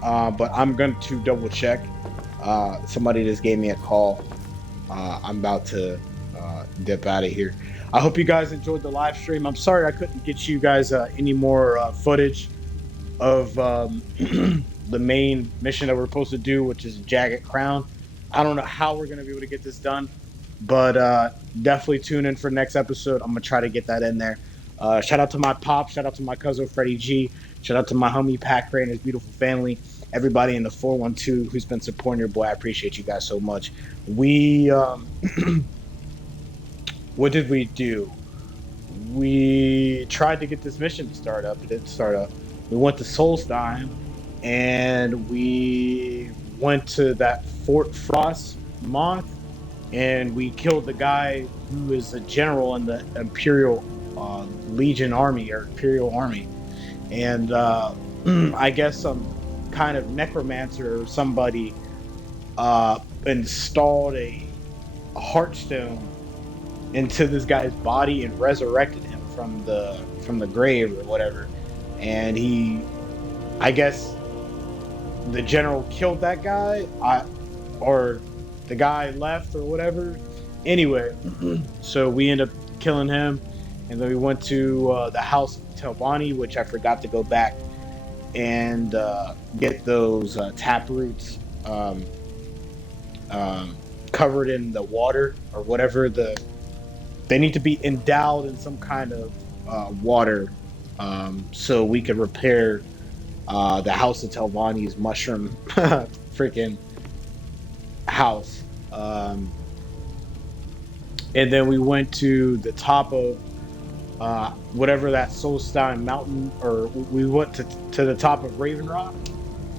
But I'm going to double check. Somebody just gave me a call. I'm about to dip out of here. I hope you guys enjoyed the live stream. I'm sorry I couldn't get you guys any more footage of the main mission that we're supposed to do, which is Jagged Crown. I don't know how we're going to be able to get this done, but definitely tune in for next episode. I'm going to try to get that in there. Shout out to my pop. Shout out to my cousin Freddie G. Shout out to my homie Pat Cray and his beautiful family. Everybody in the 412 who's been supporting your boy. I appreciate you guys so much. We, what did we do? We tried to get this mission to start up. It didn't start up. We went to Solstheim, and we went to that Fort Frost Moth, and we killed the guy who is a general in the Imperial Legion Army, or Imperial Army. And I guess some kind of necromancer or somebody installed a heartstone into this guy's body and resurrected him from the grave or whatever. And I guess the general killed that guy, or the guy left or whatever. Anyway, so we ended up killing him, and then we went to the house of Telvanni, which I forgot to go back and get those tap roots covered in the water or whatever. They need to be endowed in some kind of water, so we could repair the house of Telvanni's mushroom freaking house. And then we went to the top of whatever that Solstheim mountain, or we went to the top of Raven Rock,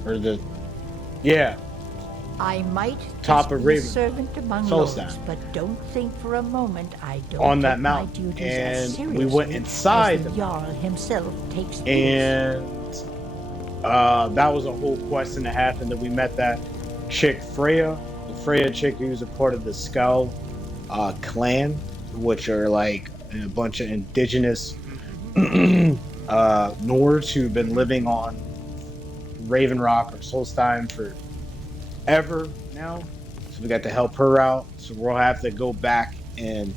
or I might top just of be a Raven servant among Solstheim. lords, but don't think for a moment I don't On take that my mountain. duties as And we went seriously inside as the Jarl himself takes his. and that was a whole quest and a half. And then we met that chick Freya, the Freya chick who's a part of the Skull clan, which are like a bunch of indigenous Nords who've been living on Raven Rock or Solstheim for ever now. So we got to help her out. So we'll have to go back and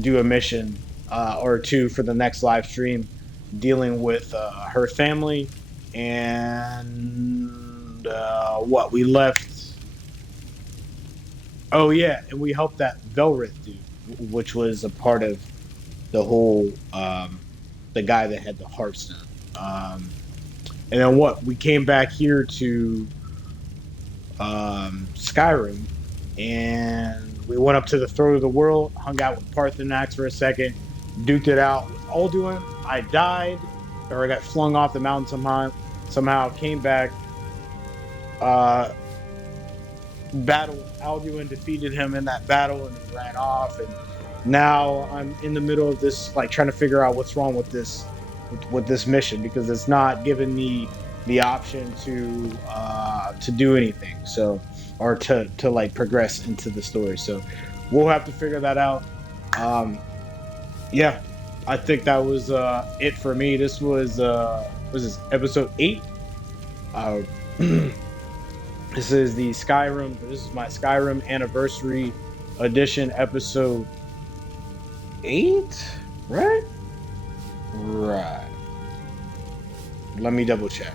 do a mission or two for the next live stream, dealing with her family and what we left. Oh yeah, and we helped that Velrith dude, which was a part of the whole the guy that had the Hearthstone. And then we came back here to Skyrim, and we went up to the Throne of the World, hung out with Parthenax for a second, duked it out with Alduin. I died, or I got flung off the mountain somehow, came back, battled Alduin, defeated him in that battle, and ran off. And now I'm in the middle of this, like, trying to figure out what's wrong with this mission, because it's not giving me the option to do anything, so, or to like progress into the story. So we'll have to figure that out. Yeah, I think that was it for me. This was this episode 8. This is the Skyrim. This is my Skyrim anniversary edition, episode 8, right? Right. Let me double check.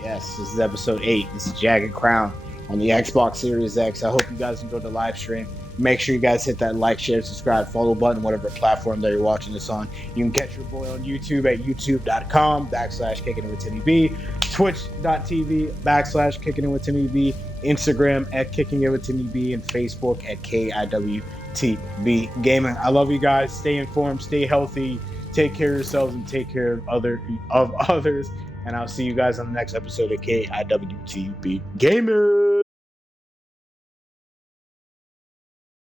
Yes, this is episode 8. This is Jagged Crown on the Xbox Series X. I hope you guys enjoyed the live stream. Make sure you guys hit that like, share, subscribe, follow button, whatever platform that you're watching this on. You can catch your boy on YouTube at youtube.com/kickingitwithtimmyb, twitch.tv/kickingitwithtimmyb, Instagram at kickingitwithtimmyb, and Facebook at KIWTB Gaming. I love you guys. Stay informed, stay healthy, take care of yourselves, and take care of others. And I'll see you guys on the next episode of KIWTB Gaming.